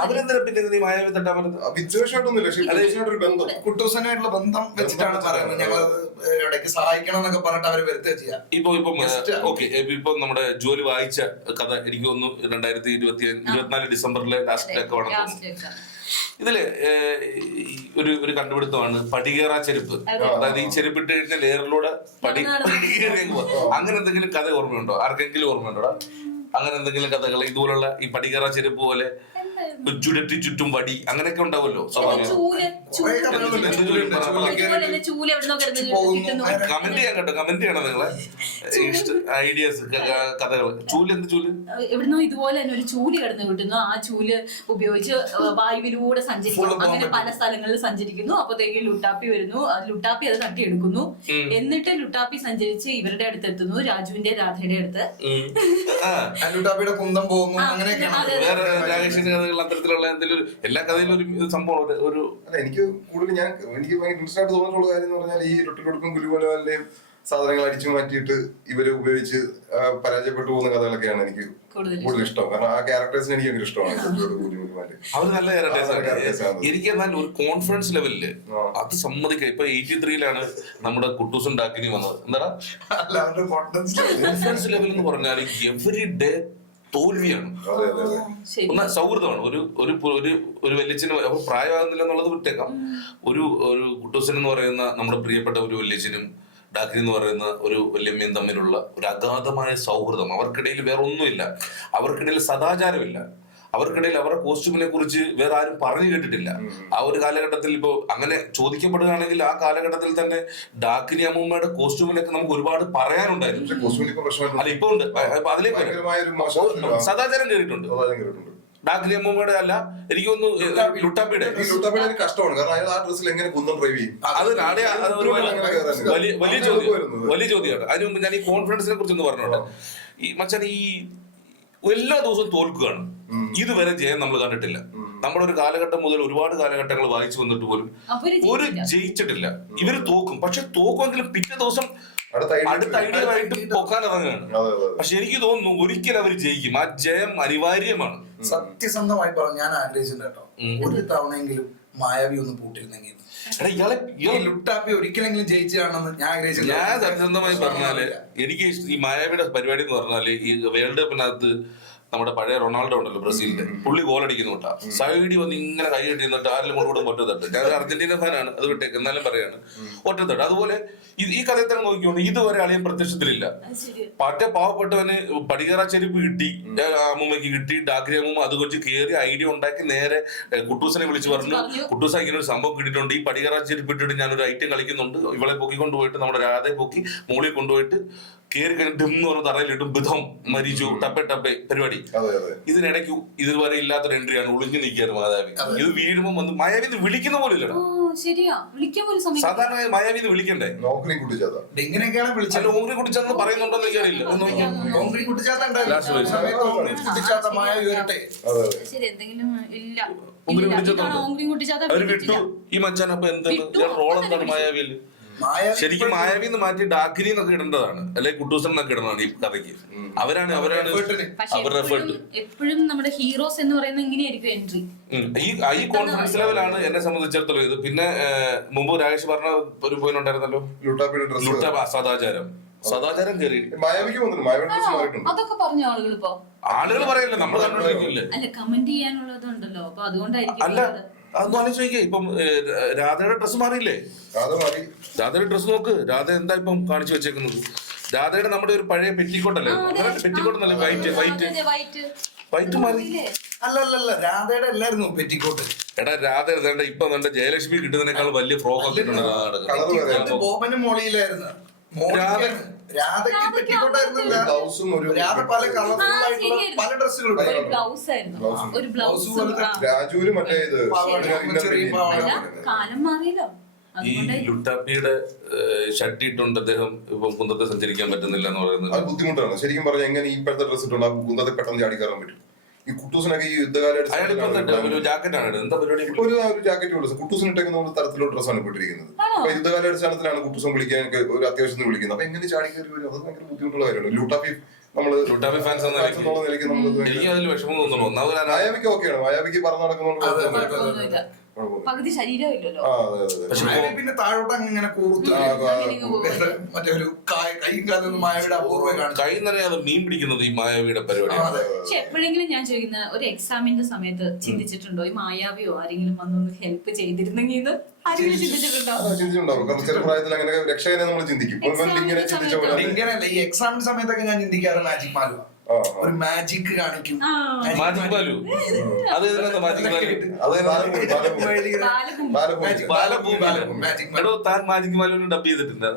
അവരെന്തിനാ പിന്നെ മായാവി തട്ടാൻ പറ്റുന്നത്? വിദ്വേഷമായിട്ടൊന്നുമില്ല. ബന്ധം കുട്ടൂസനായിട്ടുള്ള ബന്ധം വെച്ചിട്ടാണ് പറയുന്നത്. ഞങ്ങൾ ഇടയ്ക്ക് സഹായിക്കണം എന്നൊക്കെ പറഞ്ഞിട്ട് അവര് വരുത്തുക ചെയ്യാം. ഇപ്പൊ നമ്മുടെ ജോലി വായിച്ച കഥ എനിക്ക് തോന്നുന്നു 2024 ഡിസംബറിലെ ലാസ്റ്റിലൊക്കെ വേണം. ഇതില് ഒരു കണ്ടുപിടുത്തമാണ് പടികേറ ചെരുപ്പ്. അതായത് ഈ ചെരുപ്പിട്ട് കഴിഞ്ഞാൽ ലെയറിലൂടെ അങ്ങനെ എന്തെങ്കിലും കഥ ഓർമ്മയുണ്ടോ? ആർക്കെങ്കിലും ഓർമ്മയുണ്ടോടാ അങ്ങനെ എന്തെങ്കിലും കഥകൾ? ഇതുപോലുള്ള ഈ പടികേറ ചെരുപ്പ് പോലെ ചുഴറ്റി ചുറ്റും വടി അങ്ങനെയൊക്കെ ഉണ്ടാവുമല്ലോ. കമന്റ് ചെയ്യാൻ കേട്ടോ, കമന്റ് ചെയ്യണം നിങ്ങളെ ഐഡിയാസ്, കഥകൾ. ചൂല് എന്ത് ചൂല്? എവിടുന്നോ ഇതുപോലെ തന്നെ ഒരു ചൂല് കിടന്ന് കിട്ടുന്നു. ആ ചൂല് ഉപയോഗിച്ച് വായുവിലൂടെ സഞ്ചരിക്കുന്നു. അങ്ങനെ പല സ്ഥലങ്ങളിൽ സഞ്ചരിക്കുന്നു. അപ്പോഴത്തേക്ക് ലുട്ടാപ്പി വരുന്നു. ലുട്ടാപ്പി അത് തട്ടിയെടുക്കുന്നു. എന്നിട്ട് ലുട്ടാപ്പി സഞ്ചരിച്ച് ഇവരുടെ അടുത്ത് എത്തുന്നു, രാജുവിന്റെ രാധയുടെ അടുത്ത്. ലുട്ടാപ്പിയുടെ കുന്തം പോകുന്നു. അങ്ങനെയൊക്കെയാണ് അത്തരത്തിലുള്ള എന്തെങ്കിലും എല്ലാ കഥയിലും ഒരു സംഭവം. എനിക്ക് കൂടുതൽ എനിക്ക് ഇൻട്രസ്റ്റ് ആയിട്ട് തോന്നിയിട്ടുള്ള കാര്യം എന്ന് പറഞ്ഞാൽ ഈ ലൊട്ടിലൊടുക്കും ഗുലുഗുലുമാലിന്റെയും സാധനങ്ങൾ അടിച്ചു മാറ്റിയിട്ട് ഇവര് ഉപയോഗിച്ച് പരാജയപ്പെട്ടു പോകുന്ന കഥകളൊക്കെയാണ് എനിക്ക് കൂടുതൽ ഇഷ്ടം. കാരണം ആ ക്യാരക്ടേഴ്സിന് എനിക്ക് ഭയങ്കര ഇഷ്ടമാണ്. അവര് നല്ല ക്യാരക്ടേഴ്സാണ്. എനിക്ക് എന്നാൽ ഒരു കോൺഫിഡൻസ് ലെവലില് അത് സമ്മതിക്കാം. ഇപ്പൊ 83-ലാണ് നമ്മുടെ കുട്ടൂസും ഡാക്കിനി വന്നത്. എന്താണ് കോൺഫിഡൻസ് ലെവൽ എന്ന് പറഞ്ഞാൽ എവറി ഡേ തോൽവിയാണ്. സൗഹൃദമാണ്. ഒരു വല്യച്ഛന് പ്രായമാകുന്നില്ല എന്നുള്ളത് വിട്ടേക്കാം. ഒരു കുട്ടൂസൻ എന്ന് പറയുന്ന നമ്മുടെ പ്രിയപ്പെട്ട ഒരു വല്യച്ഛനും ഡാക്കിനി എന്ന് പറയുന്ന ഒരു വല്യമ്മയും തമ്മിലുള്ള ഒരു അഗാധമായ സൗഹൃദം. അവർക്കിടയിൽ വേറെ ഒന്നുമില്ല. അവർക്കിടയിൽ സദാചാരമില്ല. അവർക്കിടയിൽ അവരുടെ കോസ്റ്റ്യൂമിനെ കുറിച്ച് വേറെ ആരും പറഞ്ഞു കേട്ടിട്ടില്ല. ആ ഒരു കാലഘട്ടത്തിൽ ഇപ്പോ അങ്ങനെ ചോദിക്കപ്പെടുകയാണെങ്കിൽ ആ കാലഘട്ടത്തിൽ തന്നെ ഡാക്കിനി അമ്മൂമ്മയുടെ കോസ്റ്റ്യൂമിലൊക്കെ നമുക്ക് ഒരുപാട് പറയാനുണ്ടായിരുന്നു. അല്ല ഇപ്പൊ ഉണ്ട്. അതിലേക്ക് സദാചാരം കയറിയിട്ടുണ്ട്. ഡാഗ്രി അമ്മൂമ്മയുടെ അല്ല, എനിക്ക് തോന്നുന്നു ലുട്ടാപ്പിയുടെ. ഈ ലുട്ടാപ്പിയുടെ ഒരു കഷ്ടമാണ്, കാരണം അയാൾ ആ ഡ്രസ്സിൽ എങ്ങനെ കുന്തം ഡ്രൈവ് ചെയ്യും? അത് നാളെ വലിയ ചോദ്യമാണ്. അതിന് മുമ്പ് ഞാൻ ഈ കോൺഫിഡൻസിനെ കുറിച്ച് ഒന്ന് പറഞ്ഞോട്ടെ. ഈ മച്ചാൻ ഈ എല്ലാ ദിവസവും തോൽക്കുകയാണ്. ഇതുവരെ ജയം നമ്മൾ കണ്ടിട്ടില്ല. നമ്മുടെ ഒരു കാലഘട്ടം മുതൽ ഒരുപാട് കാലഘട്ടങ്ങൾ വായിച്ചു വന്നിട്ട് പോലും ഒരു ജയിച്ചിട്ടില്ല. ഇവര് തോക്കും, പക്ഷെ തോക്കുമെങ്കിലും പിറ്റേ ദിവസം അടുത്ത ഐഡിയ ആയിട്ട് പൊക്കാൻ ഇറങ്ങുകയാണ്. പക്ഷെ എനിക്ക് തോന്നുന്നു ഒരിക്കലും അവർ ജയിക്കും. ആ ജയം അനിവാര്യമാണ്. സത്യസന്ധമായി പറഞ്ഞു, ഞാൻ ആഗ്രഹിച്ചിട്ടുണ്ട് കേട്ടോ, ഒരു തവണയെങ്കിലും മായാവി ഒന്ന് പൂട്ടിരുന്നെങ്കിൽ. ലുട്ടാപ്പി ഒരിക്കലെങ്കിലും ജയിച്ചു കാണണമെന്ന് ഞാൻ ആഗ്രഹിച്ചില്ല. ഞാൻ സത്യസന്ധമായി പറഞ്ഞാല് എനിക്ക് ഈ മായാവിയുടെ പരിപാടി എന്ന് പറഞ്ഞാല് ഈ വേൾഡ് കപ്പിനകത്ത് നമ്മുടെ പഴയ റൊണാൾഡോ ഉണ്ടല്ലോ, ബ്രസീലിന്റെ, പുള്ളി ഗോളടിക്കുന്നു കേട്ടാ, സൈഡിൽ വന്ന് ഇങ്ങനെ കൈ കെട്ടി നിന്നിട്ട് ആരിലും കൂടെ ഒറ്റത്തട്ട്. ഞാൻ അർജന്റീന ഫാനാണ്, അത് വിട്ടേക്ക്, എന്നാലും പറയാണ് ഒറ്റത്തട്ട്. അതുപോലെ ഈ കഥയിൽ തന്നെ നോക്കിക്കൊണ്ട് ഇതുവരെ അളിയൻ പ്രത്യക്ഷത്തിലില്ല. മറ്റേ പാവപ്പെട്ടവന് പടികേറ ചെരുപ്പ് കിട്ടി, അമ്മൂമ്മയ്ക്ക് കിട്ടി, ഡാഗ്രി അമ്മൂമ്മ അത് കൊച്ച് കയറി ഐഡിയ ഉണ്ടാക്കി നേരെ കുട്ടൂസിനെ വിളിച്ചു പറഞ്ഞു, കുട്ടൂസ ഇങ്ങനെ ഒരു സംഭവം കിട്ടിയിട്ടുണ്ട്, ഈ പടികേറ ചെരുപ്പ് ഇട്ടിട്ട് ഞാനൊരു ഐറ്റം കളിക്കുന്നുണ്ട്, ഇവളെ പൊക്കിക്കൊണ്ട് പോയിട്ട് നമ്മുടെ രാധയെ പൊക്കി മുകളിൽ കൊണ്ടുപോയിട്ട് കയറി കഴിഞ്ഞിട്ട് എന്ന് തറയിലിട്ടും ബിധം മരിച്ചു ടപ്പേ ടപ്പേ പരിപാടി. ഇതിനിടയ്ക്ക് ഇതുവരെ ഇല്ലാത്തൊരു എൻട്രിയാണ് ഒളിഞ്ഞു നിൽക്കാറ് മായാവി. ഇത് വീഴുമ്പോൾ വന്ന് മായാവി വിളിക്കുന്ന പോലും ഇല്ല. സാധാരണ മായാവി വിളിക്കണ്ടേ? നോക്കറി കുട്ടിച്ചാത്ത ഇങ്ങനെയൊക്കെയാണ് വിളിച്ചത്. ഓങ്കറി കുട്ടിച്ചാന്ന് പറയുന്നുണ്ടെന്ന് എനിക്കറിയില്ല. അവര് വിട്ടു. ഈ മച്ചാനപ്പൊ എന്താണ് റോൾ എന്താണ് മായാവിയിൽ? ശരിക്കും മായാവി എന്ന് മാറ്റി ഡാഗ്രി എന്നൊക്കെ ഇടേണ്ടതാണ്, അല്ലെങ്കിൽ കുട്ടൂസൻ എന്നൊക്കെ ഇടേണ്ടതാണ് ഈ കഥയ്ക്ക്. അവരാണ് അവരുടെ എഫേർട്ട്. എപ്പോഴും നമ്മുടെ ഹീറോസ് എന്ന് പറയുന്നത് ഇങ്ങനെയായിരിക്കും എൻട്രി. ഈ കോൺഫിഡൻസ് ലെവലാണ് എന്നെ സംബന്ധിച്ചിടത്തോളം ഇത്. പിന്നെ മുമ്പ് രാജേഷ് പറഞ്ഞ ഒരു പോയിന്റ് ഉണ്ടായിരുന്നല്ലോ, ലുട്ടാപ്പ് സദാചാരം കയറി അതൊക്കെ പറഞ്ഞ ആളുകൾ ഇപ്പൊ ആളുകൾ പറയല്ലേ, നമ്മൾ കണ്ടുകൊണ്ടിരിക്കില്ലേ? അല്ല, കമന്റ് ചെയ്യാനുള്ളതുണ്ടല്ലോ, അപ്പൊ അതുകൊണ്ടായിരിക്കും. അല്ല, അതൊന്നും ആലോചിക്കേ. ഇപ്പം രാധയുടെ ഡ്രസ് മാറിയില്ലേ? രാധയുടെ ഡ്രസ് നോക്ക്, രാധ എന്താ ഇപ്പം കാണിച്ചു വെച്ചേക്കുന്നത്? രാധയുടെ നമ്മുടെ ഒരു പഴയ പെറ്റിക്കോട്ടല്ലേ, പെറ്റിക്കോട്ടല്ലേ, വൈറ്റ് മാറി. അല്ലല്ല, രാധയുടെ എല്ലായിരുന്നു പെറ്റിക്കോട്ട്. എടാ രാധ എഴുതേണ്ട ഇപ്പൊ വേണ്ട ജയലക്ഷ്മി കിട്ടുന്നതിനേക്കാൾ വലിയ ഫ്രോക്ക് ഒക്കെ ഇട്ടുണ്ട്. ബോബനും മോളിയിലായിരുന്നു. രാധയ്ക്ക് പെറ്റിക്കോട്ടായിരുന്നില്ല, രാധ പല കളർഫുള്ളായിട്ടുള്ള പല ഡ്രസ്സുകളും. രാജുവിന് മറ്റേ ഇത് കാലം മാറിയല്ലോ. ഈ ലുട്ടാപ്പിയുടെ ഷർട്ട് ഇട്ടുണ്ട് അദ്ദേഹം ഇപ്പം കുന്തത്തെ സഞ്ചരിക്കാൻ പറ്റുന്നില്ല എന്ന് പറയുന്നത് അത് ബുദ്ധിമുട്ടാണ്. ശരിക്കും പറഞ്ഞാൽ എങ്ങനെ ഇപ്പോഴത്തെ ഡ്രസ് ഇട്ടുണ്ട് ആ കുന്തത്തെ പെട്ടെന്ന് ചാടി കയറാൻ പറ്റും? ഈ കുട്ടൂസിനൊക്കെ ഈ യുദ്ധകാല ജാക്കറ്റാണ് എന്താ പരിപാടി? ഒരു ജാക്കറ്റ് കൊടുത്തു കുട്ടൂസിന് ഇട്ടേക്കുന്ന തരത്തിലുള്ള ഡ്രസ്സാണ് ഇട്ടിരിക്കുന്നത്. അപ്പൊ യുദ്ധകാല അടിസ്ഥാനത്തിലാണ് കുട്ടൂസം വിളിക്കാൻ ഒരു അത്യാവശ്യത്തിന് വിളിക്കുന്നത്. അപ്പൊ എങ്ങനെ ചാടി കയറി വരും? അത് ഭയങ്കര ബുദ്ധിമുട്ടുള്ള കാര്യമാണ്. ലുട്ടാപ്പി ഫാൻസ് എന്നുള്ള നിലയ്ക്ക് എനിക്ക് അതിൽ വിഷമം തോന്നുന്നു. ഒന്നാമത് മായാവിക്ക് ഓക്കെയാണ്, മായാവിക്ക് പറഞ്ഞു നടക്കുന്നതുകൊണ്ട് പകുതി ശരീരം ഇല്ലല്ലോ. പിന്നെ താഴോട്ട് അങ്ങനെ മറ്റേ ഒരു കൈ നിറയാതെ മീൻ പിടിക്കുന്നത് ഈ മായാവിയുടെ പരിപാടിയാണ്. പക്ഷെ എപ്പോഴെങ്കിലും ഞാൻ ചോദിക്കുന്ന ഒരു എക്സാമിന്റെ സമയത്ത് ചിന്തിച്ചിട്ടുണ്ടോ ഈ മായാവിയോ ആരെങ്കിലും വന്നൊന്ന് ഹെൽപ്പ് ചെയ്തിരുന്നെങ്കിൽ? ആരെങ്കിലും ചിന്തിച്ചിട്ടുണ്ടോ? ചെറുപ്രായത്തിൽ അങ്ങനെ രക്ഷകനെ നമ്മൾ ചിന്തിക്കും. ഈ എക്സാമിന്റെ സമയത്തൊക്കെ ഞാൻ ചിന്തിക്കാറ് മാജിക് മാലുവ. ഒരു മാജിക് കാണിക്കും. മാജിക് ബാലു അത് താൻ മാജിക് ബാലുവിന് ഡബ് ചെയ്തിട്ടുണ്ട്.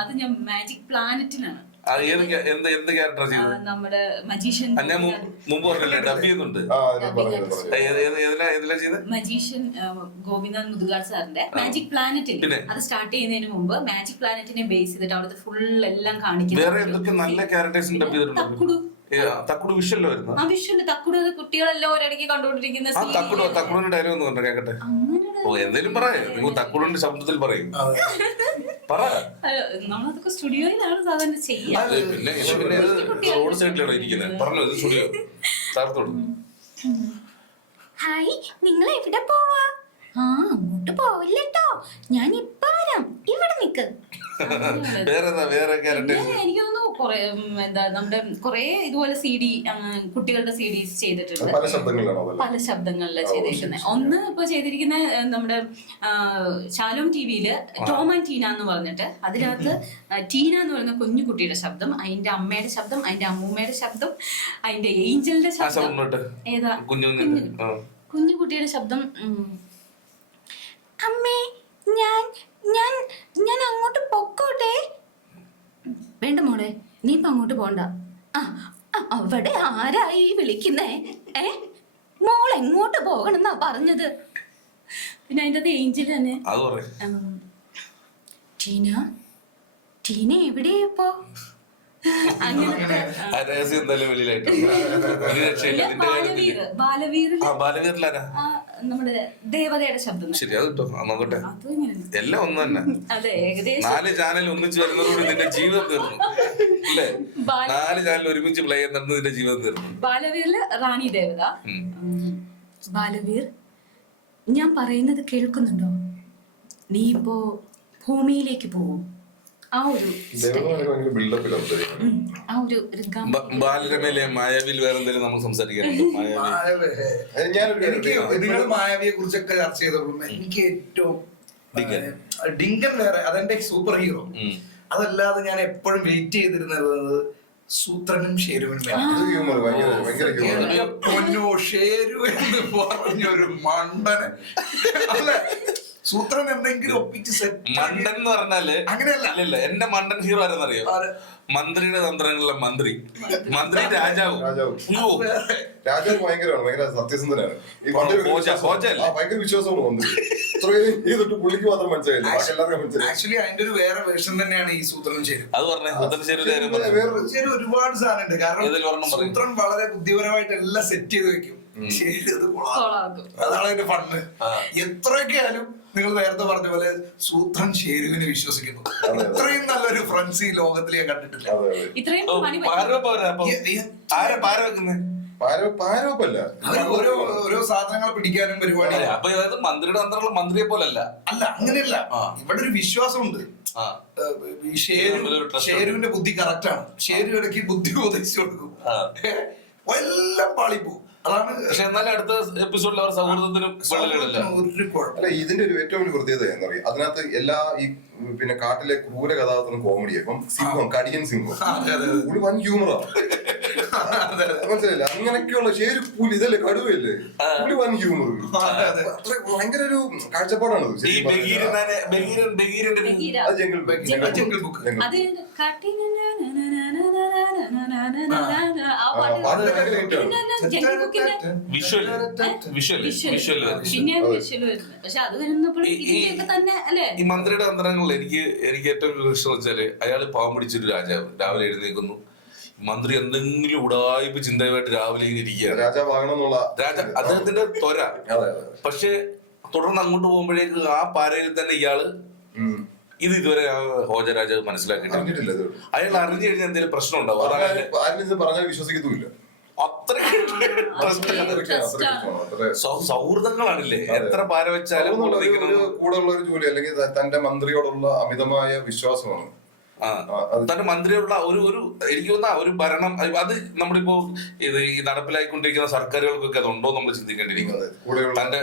അത് ഞാൻ മാജിക് പ്ലാനറ്റിനാണ്. എന്ത് ക്യാരക്ടർ ചെയ്തത്? നമ്മുടെ മജീഷ്യൻ. ഞാൻ മുമ്പ് പറഞ്ഞില്ലേ ഡബ് ചെയ്യുന്നുണ്ട്. മജീഷ്യൻ ഗോപിനാഥ് മുതുകാട് സാറിന്റെ മാജിക് പ്ലാനറ്റിൽ അത് സ്റ്റാർട്ട് ചെയ്യുന്നതിന് മുമ്പ് മാജിക് പ്ലാനറ്റിനെ ബേസ് ചെയ്തിട്ട് അവിടുത്തെ ഫുൾ എല്ലാം കാണിക്കുന്നത്. വേറെ എന്തൊക്കെ നല്ല ക്യാരക്ടേഴ്സ് ഡബ് ചെയ്തിട്ടുണ്ട്. തക്കുടു വിഷല്ലോ വരുന്നു. തക്കുടു കുട്ടികളെല്ലാം ഒരിടയ്ക്ക് കണ്ടുകൊണ്ടിരിക്കുന്ന തക്കുടിന്റെ ഡയലോഗ് ഒന്ന് പറഞ്ഞു കേക്കട്ടെ. ഓ എന്തേലും പറയാ, നിങ്ങൾ തക്കുടിന്റെ ശബ്ദത്തിൽ പറയും. നമ്മളതൊക്കെ സ്റ്റുഡിയോയിലാണ് സാധാരണ ചെയ്യാം. പിന്നെ റോഡ് സൈഡിലാണ് ഇരിക്കുന്നത്. പറഞ്ഞു ഇത് സ്റ്റുഡിയോ താർത്തോട്. ഹായ്, നിങ്ങൾ എവിടെ പോവാ? അങ്ങോട്ട് പോവില്ലട്ടോ, ഞാൻ ഇപ്പൊ വരാം, ഇവിടെ നിക്ക്. വേറെ ക്യാരക്ടേഴ്സ് എനിക്ക് തോന്നുന്നു നമ്മുടെ കുറെ ഇതുപോലെ CD കുട്ടികളുടെ CDs ചെയ്തിട്ടുണ്ട്. പല ശബ്ദങ്ങളില് ചെയ്തിരിക്കുന്നത്. ഒന്ന് ഇപ്പൊ ചെയ്തിരിക്കുന്ന നമ്മുടെ ശാലോം TVയില് ടോം ആൻഡ് ടീന എന്ന് പറഞ്ഞിട്ട്, അതിനകത്ത് ടീന എന്ന് പറയുന്ന കുഞ്ഞു കുട്ടിയുടെ ശബ്ദം, അതിന്റെ അമ്മയുടെ ശബ്ദം, അതിന്റെ അമ്മൂമ്മയുടെ ശബ്ദം, അതിന്റെ ഏഞ്ചലിന്റെ ശബ്ദം, ഏതാ കുഞ്ഞു കുട്ടിയുടെ ശബ്ദം. അമ്മേ, ഞാൻ ഞാൻ ഞാൻ അങ്ങോട്ട് പൊക്കോട്ടെ? വേണ്ട മോളെ, നീ ഇപ്പൊ അങ്ങോട്ട് പോണ്ട. അവിടെ ആരായി വിളിക്കുന്നേ? എങ്ങോട്ട് പോകണമെന്നാ പറഞ്ഞത്? പിന്നെ അതിന്റെ അത് ഏഞ്ചൽ തന്നെ. അത് പറയും. ഉം, ടീന ടീന എവിടെയാ ഇപ്പോ? അങ്ങനത്തെ ആ രഹസ്യം എന്തായാലും വെളിയിലായിട്ട് ഒരു രക്ഷയില്ല പിന്നെ നിന്റെ കാര്യത്തില്. ബാലവീറില് ബാലവീറിലാരാ? നമ്മുടെ ദേവതയുടെ ശബ്ദം. ശരി അത് കിട്ടോ നോക്കട്ടെ. അതും ഇങ്ങനെയാണ്. എല്ലാം ഒന്ന് തന്നെ. അതെ, ഏകദേശം 4 ചാനൽ ഒന്നിച്ച് വരുന്നതോടുകൂടി നിന്റെ ജീവിതം തീർന്നു അല്ലേ? ബാല- 4 ചാനൽ ഒരുമിച്ച് പ്ലേ ചെയ്യുന്നത് നിന്റെ ജീവിതം തീർന്നു. ബാലവീറില് റാണി ദേവത. ഉം. ബാലവീർ, ഞാൻ പറയുന്നത് കേൾക്കുന്നുണ്ടോ? നീ ഇപ്പോ ഭൂമിയിലേക്ക് പോവും. ആ ഒരു ബിൽഡപ്പിലാണ്. ആ ഒരു ബാലരമയിലെ മായാവിൽ വേറെ എന്തെങ്കിലും നമുക്ക് സംസാരിക്കാനുണ്ടോ? മായാവി എനിക്ക് നിങ്ങൾ മായാവിയെ കുറിച്ചൊക്കെ ചർച്ച ചെയ്തോളും. എനിക്ക് ഏറ്റവും ഡിങ്കൻ. ഡിങ്കൻ വേറെ, അതെന്റെ സൂപ്പർ ഹീറോ. അതല്ലാതെ ഞാൻ എപ്പോഴും വെയിറ്റ് ചെയ്തിരുന്നത് സൂത്രനും ഷേരുവിനും. പൊന്നോ ഷേരു എന്ന് പറഞ്ഞൊരു മണ്ടന് അല്ല, സൂത്രൻ എന്തെങ്കിലും ഒപ്പിച്ച് സെറ്റ്. മണ്ടൻ എന്ന് പറഞ്ഞാല് അങ്ങനെയല്ല. ഇല്ല, എന്റെ മണ്ടൻ ഹീറോ ആരെന്നറിയോ? മന്ത്രിയുടെ തന്ത്രങ്ങളിലെ മന്ത്രി രാജാവ്. ഓ, രാജാവ് ഭയങ്കര സത്യസന്ധനാണ്. ഭയങ്കര വിശ്വാസമാണ് മന്ത്രി. ഇത്രയും ചെയ്തിട്ട് പുള്ളിക്ക് മാത്രം മനസ്സിലായില്ല, ബാക്കി എല്ലാവർക്കും മനസ്സിലായി. ആക്ച്വലി അതിന്റെ ഒരു വേറെ വേർഷൻ തന്നെയാണ് ഈ സൂത്രനും ഷേരു. അത് പറഞ്ഞേ. ഷേരു ഒരുപാട് സാധനമുണ്ട്. കാരണം സൂത്രൻ വളരെ ബുദ്ധിപരമായിട്ട് എല്ലാം സെറ്റ് ചെയ്ത് വെക്കും. ഷേരു അത് കൊളാക്കും. അതാണ് അതിന്റെ ഫണ്ട്. എത്രയൊക്കെ ആയാലും നിങ്ങൾ നേരത്തെ പറഞ്ഞ പോലെ സൂത്രൻ ഷേരുവിനെ വിശ്വസിക്കുന്നു. ഇത്രയും നല്ലൊരു ഫ്രണ്ട്സ് ഈ ലോകത്തിൽ ഞാൻ കണ്ടിട്ടില്ല. ഇത്രയും പണി പാരോപ്പല്ല, ഓരോ സാധനങ്ങൾ പിടിക്കാനും പരിപാടി. അപ്പൊ അതായത് മന്ത്രിയുടെ തന്ത്രങ്ങൾ മന്ത്രിയെ പോലല്ല. അല്ല, അങ്ങനെയല്ല. ഇവിടെ ഒരു വിശ്വാസമുണ്ട്. ഷേരുവിന്റെ ബുദ്ധി കറക്റ്റ് ആണ്. ഷേരു ഇടയ്ക്ക് ബുദ്ധി ഉപദേശിച്ചു കൊടുക്കും. എല്ലാം പാളിപ്പോ. അതാണ്. പക്ഷെ എന്നാലും അടുത്ത എപ്പിസോഡിൽ അവർ സൗഹൃദത്തിനും ഒരു കുഴപ്പം. അല്ല, ഇതിന്റെ ഒരു ഏറ്റവും വലിയ പ്രത്യേകത എന്താ പറയുക, അതിനകത്ത് എല്ലാ ഈ പിന്നെ കാട്ടിലെ ക്രൂര കഥാപാത്രം കോമഡിയാണ്. ഇപ്പം സിംഹം, കടിയൻ സിംഹം, പുള്ളി വൻ ഹ്യൂമറാണ്. മനസ്സിലായില്ല? അങ്ങനെയൊക്കെയുള്ള ശരി പുലി, ഇതല്ലേ കടുവല്ലേ, പുള്ളി വൻ ഹ്യൂമർ. അത്ര ഭയങ്കര ഒരു കാഴ്ചപ്പാടാണ്. Jungle book. അത് പക്ഷെ അത് വരുന്നപ്പോൾ ഇതിന്റെയൊക്കെ തന്നെ അല്ലേ ഈ മന്ത്രിയുടെ തന്ത്രങ്ങളിൽ എനിക്ക് ഏറ്റവും ഇഷ്ടം വെച്ചാല് അയാള് പാവം പിടിച്ചൊരു രാജാവ് രാവിലെ എഴുന്നേക്കുന്നു. മന്ത്രി എന്തെങ്കിലും ഉടായ്പ ചിന്തയുമായിട്ട് രാവിലെ ഇരിക്കുകയാണ്. രാജാവാകണമെന്നുള്ള അദ്ദേഹത്തിന്റെ ത്വര. പക്ഷെ തുടർന്ന് അങ്ങോട്ട് പോകുമ്പോഴേക്ക് ആ പാരയിൽ തന്നെ ഇയാള് ഇതുവരെ ഹോജ രാജാവ് മനസ്സിലാക്കിയിട്ടില്ല. അയാൾ അറിഞ്ഞു കഴിഞ്ഞാൽ എന്തെങ്കിലും പ്രശ്നം ഉണ്ടാവും. പറഞ്ഞാൽ വിശ്വസിക്കത്തുമില്ല. സൗഹൃദങ്ങളാണില്ലേ, എത്ര പാര വെച്ചാലും കൂടെ ഉള്ള ഒരു ജോലി അല്ലെങ്കിൽ തന്റെ മന്ത്രിയോടുള്ള അമിതമായ വിശ്വാസമാണ്. തന്റെ മന്ത്രിയോടുള്ള ഒരു എനിക്ക് തോന്നുന്ന ഒരു ഭരണം. അത് നമ്മളിപ്പോ ഈ നടപ്പിലായിക്കൊണ്ടിരിക്കുന്ന സർക്കാരുകൾക്കൊക്കെ അതുണ്ടോ നമ്മൾ ചിന്തിക്കേണ്ടിയിരിക്കുന്നത്. തന്റെ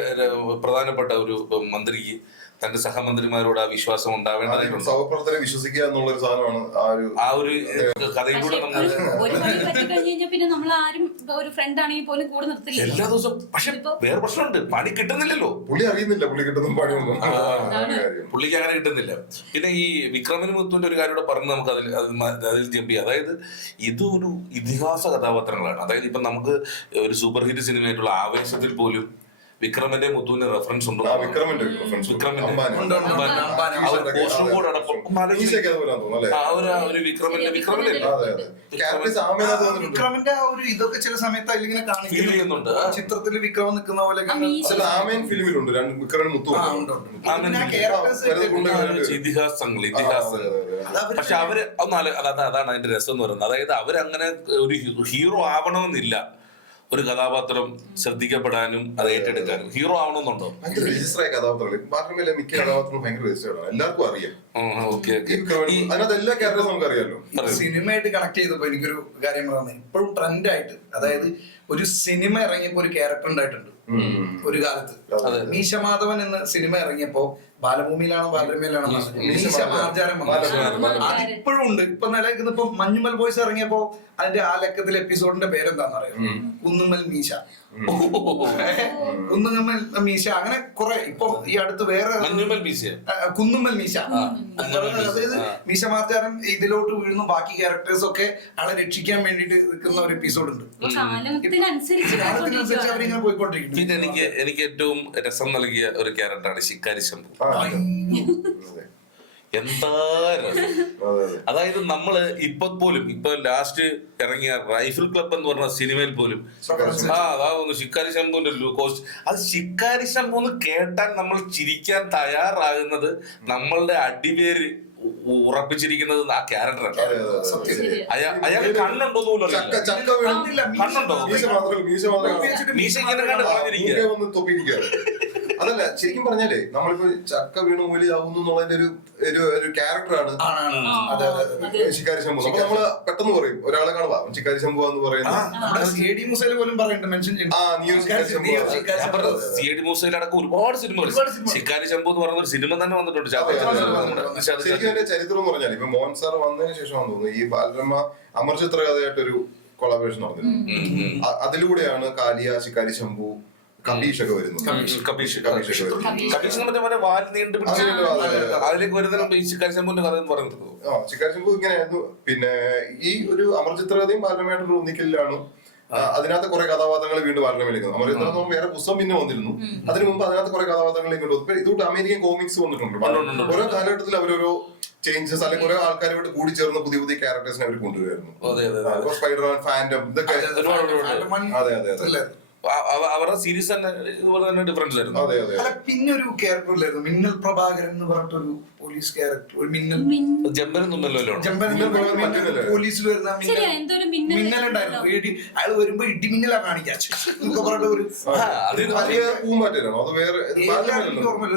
പ്രധാനപ്പെട്ട ഒരു മന്ത്രിക്ക് തന്റെ സഹമന്ത്രിമാരോട് ആ വിശ്വാസം ഉണ്ടാവേണ്ടതായിട്ടുണ്ട്. സഹപ്രവർത്തകരെ വിശ്വസിക്കുക എന്നുള്ള ഒരു സാധനമാണ് ആ ഒരു കഥയിലൂടെ നമ്മൾ പിന്നെ നമ്മൾ ആരും ഒരു ഫ്രണ്ട് ആണെങ്കിൽ പോലും കൂടെ നിർത്തില്ല എല്ലാ ദിവസവും. പക്ഷെ വേറെ പ്രശ്നമുണ്ട്, പണി കിട്ടുന്നില്ലല്ലോ. പുള്ളി അറിയുന്നില്ല പുള്ളി കിട്ടുന്ന പണിയൊന്നും. പുള്ളിക്ക് അങ്ങനെ കിട്ടുന്നില്ല. പിന്നെ ഈ വിക്രമന് മുത്തുവിന്റെ ഒരു കാര്യം പറഞ്ഞ് നമുക്ക് അതിൽ ജമ്പ് ചെയ്യാം. അതായത് ഇത് ഒരു ഇതിഹാസ കഥാപാത്രങ്ങളാണ്. അതായത് ഇപ്പൊ നമുക്ക് ഒരു സൂപ്പർ ഹിറ്റ് സിനിമയായിട്ടുള്ള ആവേശത്തിൽ പോലും വിക്രമന്റെ മുത്തുവിന്റെ റെഫറൻസ് ഉണ്ടോ? വിക്രമന്റെ വിക്രമന്റെ ആ ഒരു ഇതൊക്കെ ചില സമയത്ത് അതിലിങ്ങനെ കാണിക്കുന്നുണ്ട്. ചിത്രത്തിൽ വിക്രമം നിൽക്കുന്ന പോലെ ഫിലിമിലുണ്ട് വിക്രമൻ മുത്തു. ഇതിഹാസങ്ങൾ. പക്ഷെ അവര് അതാണ് അതിന്റെ രസം എന്ന് പറയുന്നത്. അതായത് അവരങ്ങനെ ഒരു ഹീറോ ആവണമെന്നില്ല. ഒരു കഥാപാത്രം ശ്രദ്ധിക്കപ്പെടാനും അത് ഏറ്റെടുക്കാനും ഹീറോ ആവണമെന്നുണ്ടോ? രജിസ്റ്റർ ആയ കഥാപാത്രങ്ങൾ മാത്രമല്ല, മിക്ക കഥാപാത്രങ്ങളും ഭയങ്കര രജിസ്റ്റേർഡ് ആണ്, എല്ലാവർക്കും അറിയാം. അതിനകത്ത് എല്ലാ ക്യാരക്ടേഴ്സും നമുക്ക് അറിയാലോ. സിനിമയായിട്ട് കണക്ട് ചെയ്തപ്പോ എനിക്കൊരു കാര്യം പറഞ്ഞത്, ഇപ്പോഴും ട്രെൻഡായിട്ട്, അതായത് ഒരു സിനിമ ഇറങ്ങിയപ്പോ ഒരു ക്യാരക്ടർ ഉണ്ടായിട്ടുണ്ട് ഒരു കാലത്ത്. മീശമാധവൻ എന്ന സിനിമ ഇറങ്ങിയപ്പോ ബാലഭൂമിയിലാണോ ബാലരമയിലാണോ മീശമാചാരം അതിപ്പോഴും ഉണ്ട്. ഇപ്പൊ നിലനിൽക്കുന്ന ഇപ്പൊ മഞ്ഞുമൽ ബോയ്സ് ഇറങ്ങിയപ്പോ അതിന്റെ ആ ലക്കത്തിലെ എപ്പിസോഡിന്റെ പേരെന്താണെന്ന് അറിയാം, കുന്നുമ്മൽ മീശ. കുന്നുങ്ങമ്മൽ മീശ അങ്ങനെ കുറെ ഇപ്പൊ ഈ അടുത്ത് വേറെ മഞ്ഞുമൽ മീശ. കുന്നുമ്മൽ മീശ കുന്നുമ്മൽ മീശ. അതായത് മീശ മാർജാരൻ ഇതിലോട്ട് വീഴുന്നു, ബാക്കി ക്യാരക്ടേഴ്സ് ഒക്കെ ആളെ രക്ഷിക്കാൻ വേണ്ടിട്ട് നിൽക്കുന്ന ഒരു എപ്പിസോഡ് ഉണ്ട്. കാലത്തിനനുസരിച്ച് കാലത്തിനനുസരിച്ച് അവരിങ്ങനെ പോയിക്കൊണ്ടിരിക്കുന്നു. പിന്നെ എനിക്ക് ഏറ്റവും രസം നൽകിയ ഒരു ക്യാരക്ടറാണ് ശിക്കാരി ശംഭു. എന്താ രസം. അതായത് നമ്മള് ഇപ്പൊ ലാസ്റ്റ് ഇറങ്ങിയ റൈഫിൾ ക്ലബ് എന്ന് പറഞ്ഞ സിനിമയിൽ പോലും അതാവുന്നു ശിക്കാരി ശംഭുവിന്റെ കോസ്റ്റ്. അത് ശിക്കാരി ശംഭു എന്ന് കേട്ടാൽ നമ്മൾ ചിരിക്കാൻ തയ്യാറാകുന്നത് നമ്മളുടെ അടിവേര് ഉറപ്പിച്ചിരിക്കുന്നത് ആ ക്യാരക്ടറാണ്. അയാൾ കണ്ണുണ്ടോ പോലും കണ്ണുണ്ടോ മീശ ഇങ്ങനെ കണ്ട് പറഞ്ഞിരിക്കുക. അതല്ല, ശരിക്കും പറഞ്ഞാലേ നമ്മളിപ്പോ ചക്ക വീണ് മൂലിയാവുന്നു എന്നുള്ളതിന്റെ ഒരു ക്യാരക്ടറാണ് ശിക്കാരി ശംഭു. അപ്പൊ നമ്മള് പെട്ടെന്ന് പറയും, ഒരാളെ കാണുക ശിക്കാരി ശംഭു എന്ന് പറയുന്നത്. സിഐഡി മൂസയിലടക്കം ഒരുപാട് സിനിമകൾ ശിക്കാരി ശംഭു എന്ന് പറയുന്ന ഒരു സിനിമ തന്നെ വന്നിട്ടുണ്ട്. ശരിക്കും അതിന്റെ ചരിത്രം എന്ന് പറഞ്ഞാൽ ഇപ്പൊ മോഹൻ സാർ വന്നതിന് ശേഷമാണെന്ന് തോന്നുന്നു ഈ ബാലരമ അമർ ചിത്രകഥയായിട്ടൊരു കൊളാബറേഷൻ നടന്നിരുന്നു. അതിലൂടെയാണ് കാലിയ, ശിക്കാരി ശംഭു, കബീഷ് ഒക്കെ വരുന്നത്. അതിലേക്ക് വരുന്ന ശിക്കാരി ശംഭുവിന്റെ കഥ എന്ന് പറയുന്നത് ശിക്കാരി ശംഭു ഇങ്ങനെയായിരുന്നു. പിന്നെ ഈ ഒരു അമർ ചിത്രകഥയും ബാലരമയായിട്ടൊരു ഒന്നിക്കലിലാണ്. അതിനകത്ത് കുറെ കഥാപാത്രങ്ങൾ വീണ്ടും ബാലരമയിലേക്ക് വന്നു. അമർ ചിത്രം വേറെ പുസ്തകം പിന്നെ വന്നിരുന്നു. അതിനു മുമ്പ് അതിനകത്ത് കുറെ കഥാപാത്രങ്ങളിലേക്ക് വന്നു. ഇതുകൊണ്ട് അമേരിക്കൻ കോമിക്സ് വന്നിട്ടുണ്ട്. ഓരോ കാലഘട്ടത്തിൽ അവരോരോ ചേഞ്ചസ് അല്ലെങ്കിൽ ഓരോ ആൾക്കാരുമായിട്ട് കൂടി ചേർന്ന് പുതിയ പുതിയ ക്യാരക്ടേഴ്സിനെ അവർ കൊണ്ടുവരുന്നു. സ്പൈഡർമാൻ, ഫാന്റം, ഇതൊക്കെ അതെ അതെ അതെ അവരുടെ സീരീസ് തന്നെ ഇതുപോലെ തന്നെ ഡിഫറൻസ് ആയിരുന്നു. പിന്നെ ഒരു ക്യാരക്ടർ ഇല്ലായിരുന്നു, മിന്നൽ പ്രഭാകരൻ എന്ന് പറഞ്ഞിട്ടൊരു പോലീസ് ക്യാരക്ടർ. ഒരു മിന്നൽ പോലീസിൽ വരുന്ന മിന്നലുണ്ടായിരുന്നു. അയാൾ വരുമ്പോ ഇടിമിന്നലാ കാണിക്കാൻ പറഞ്ഞിട്ട് ഒരു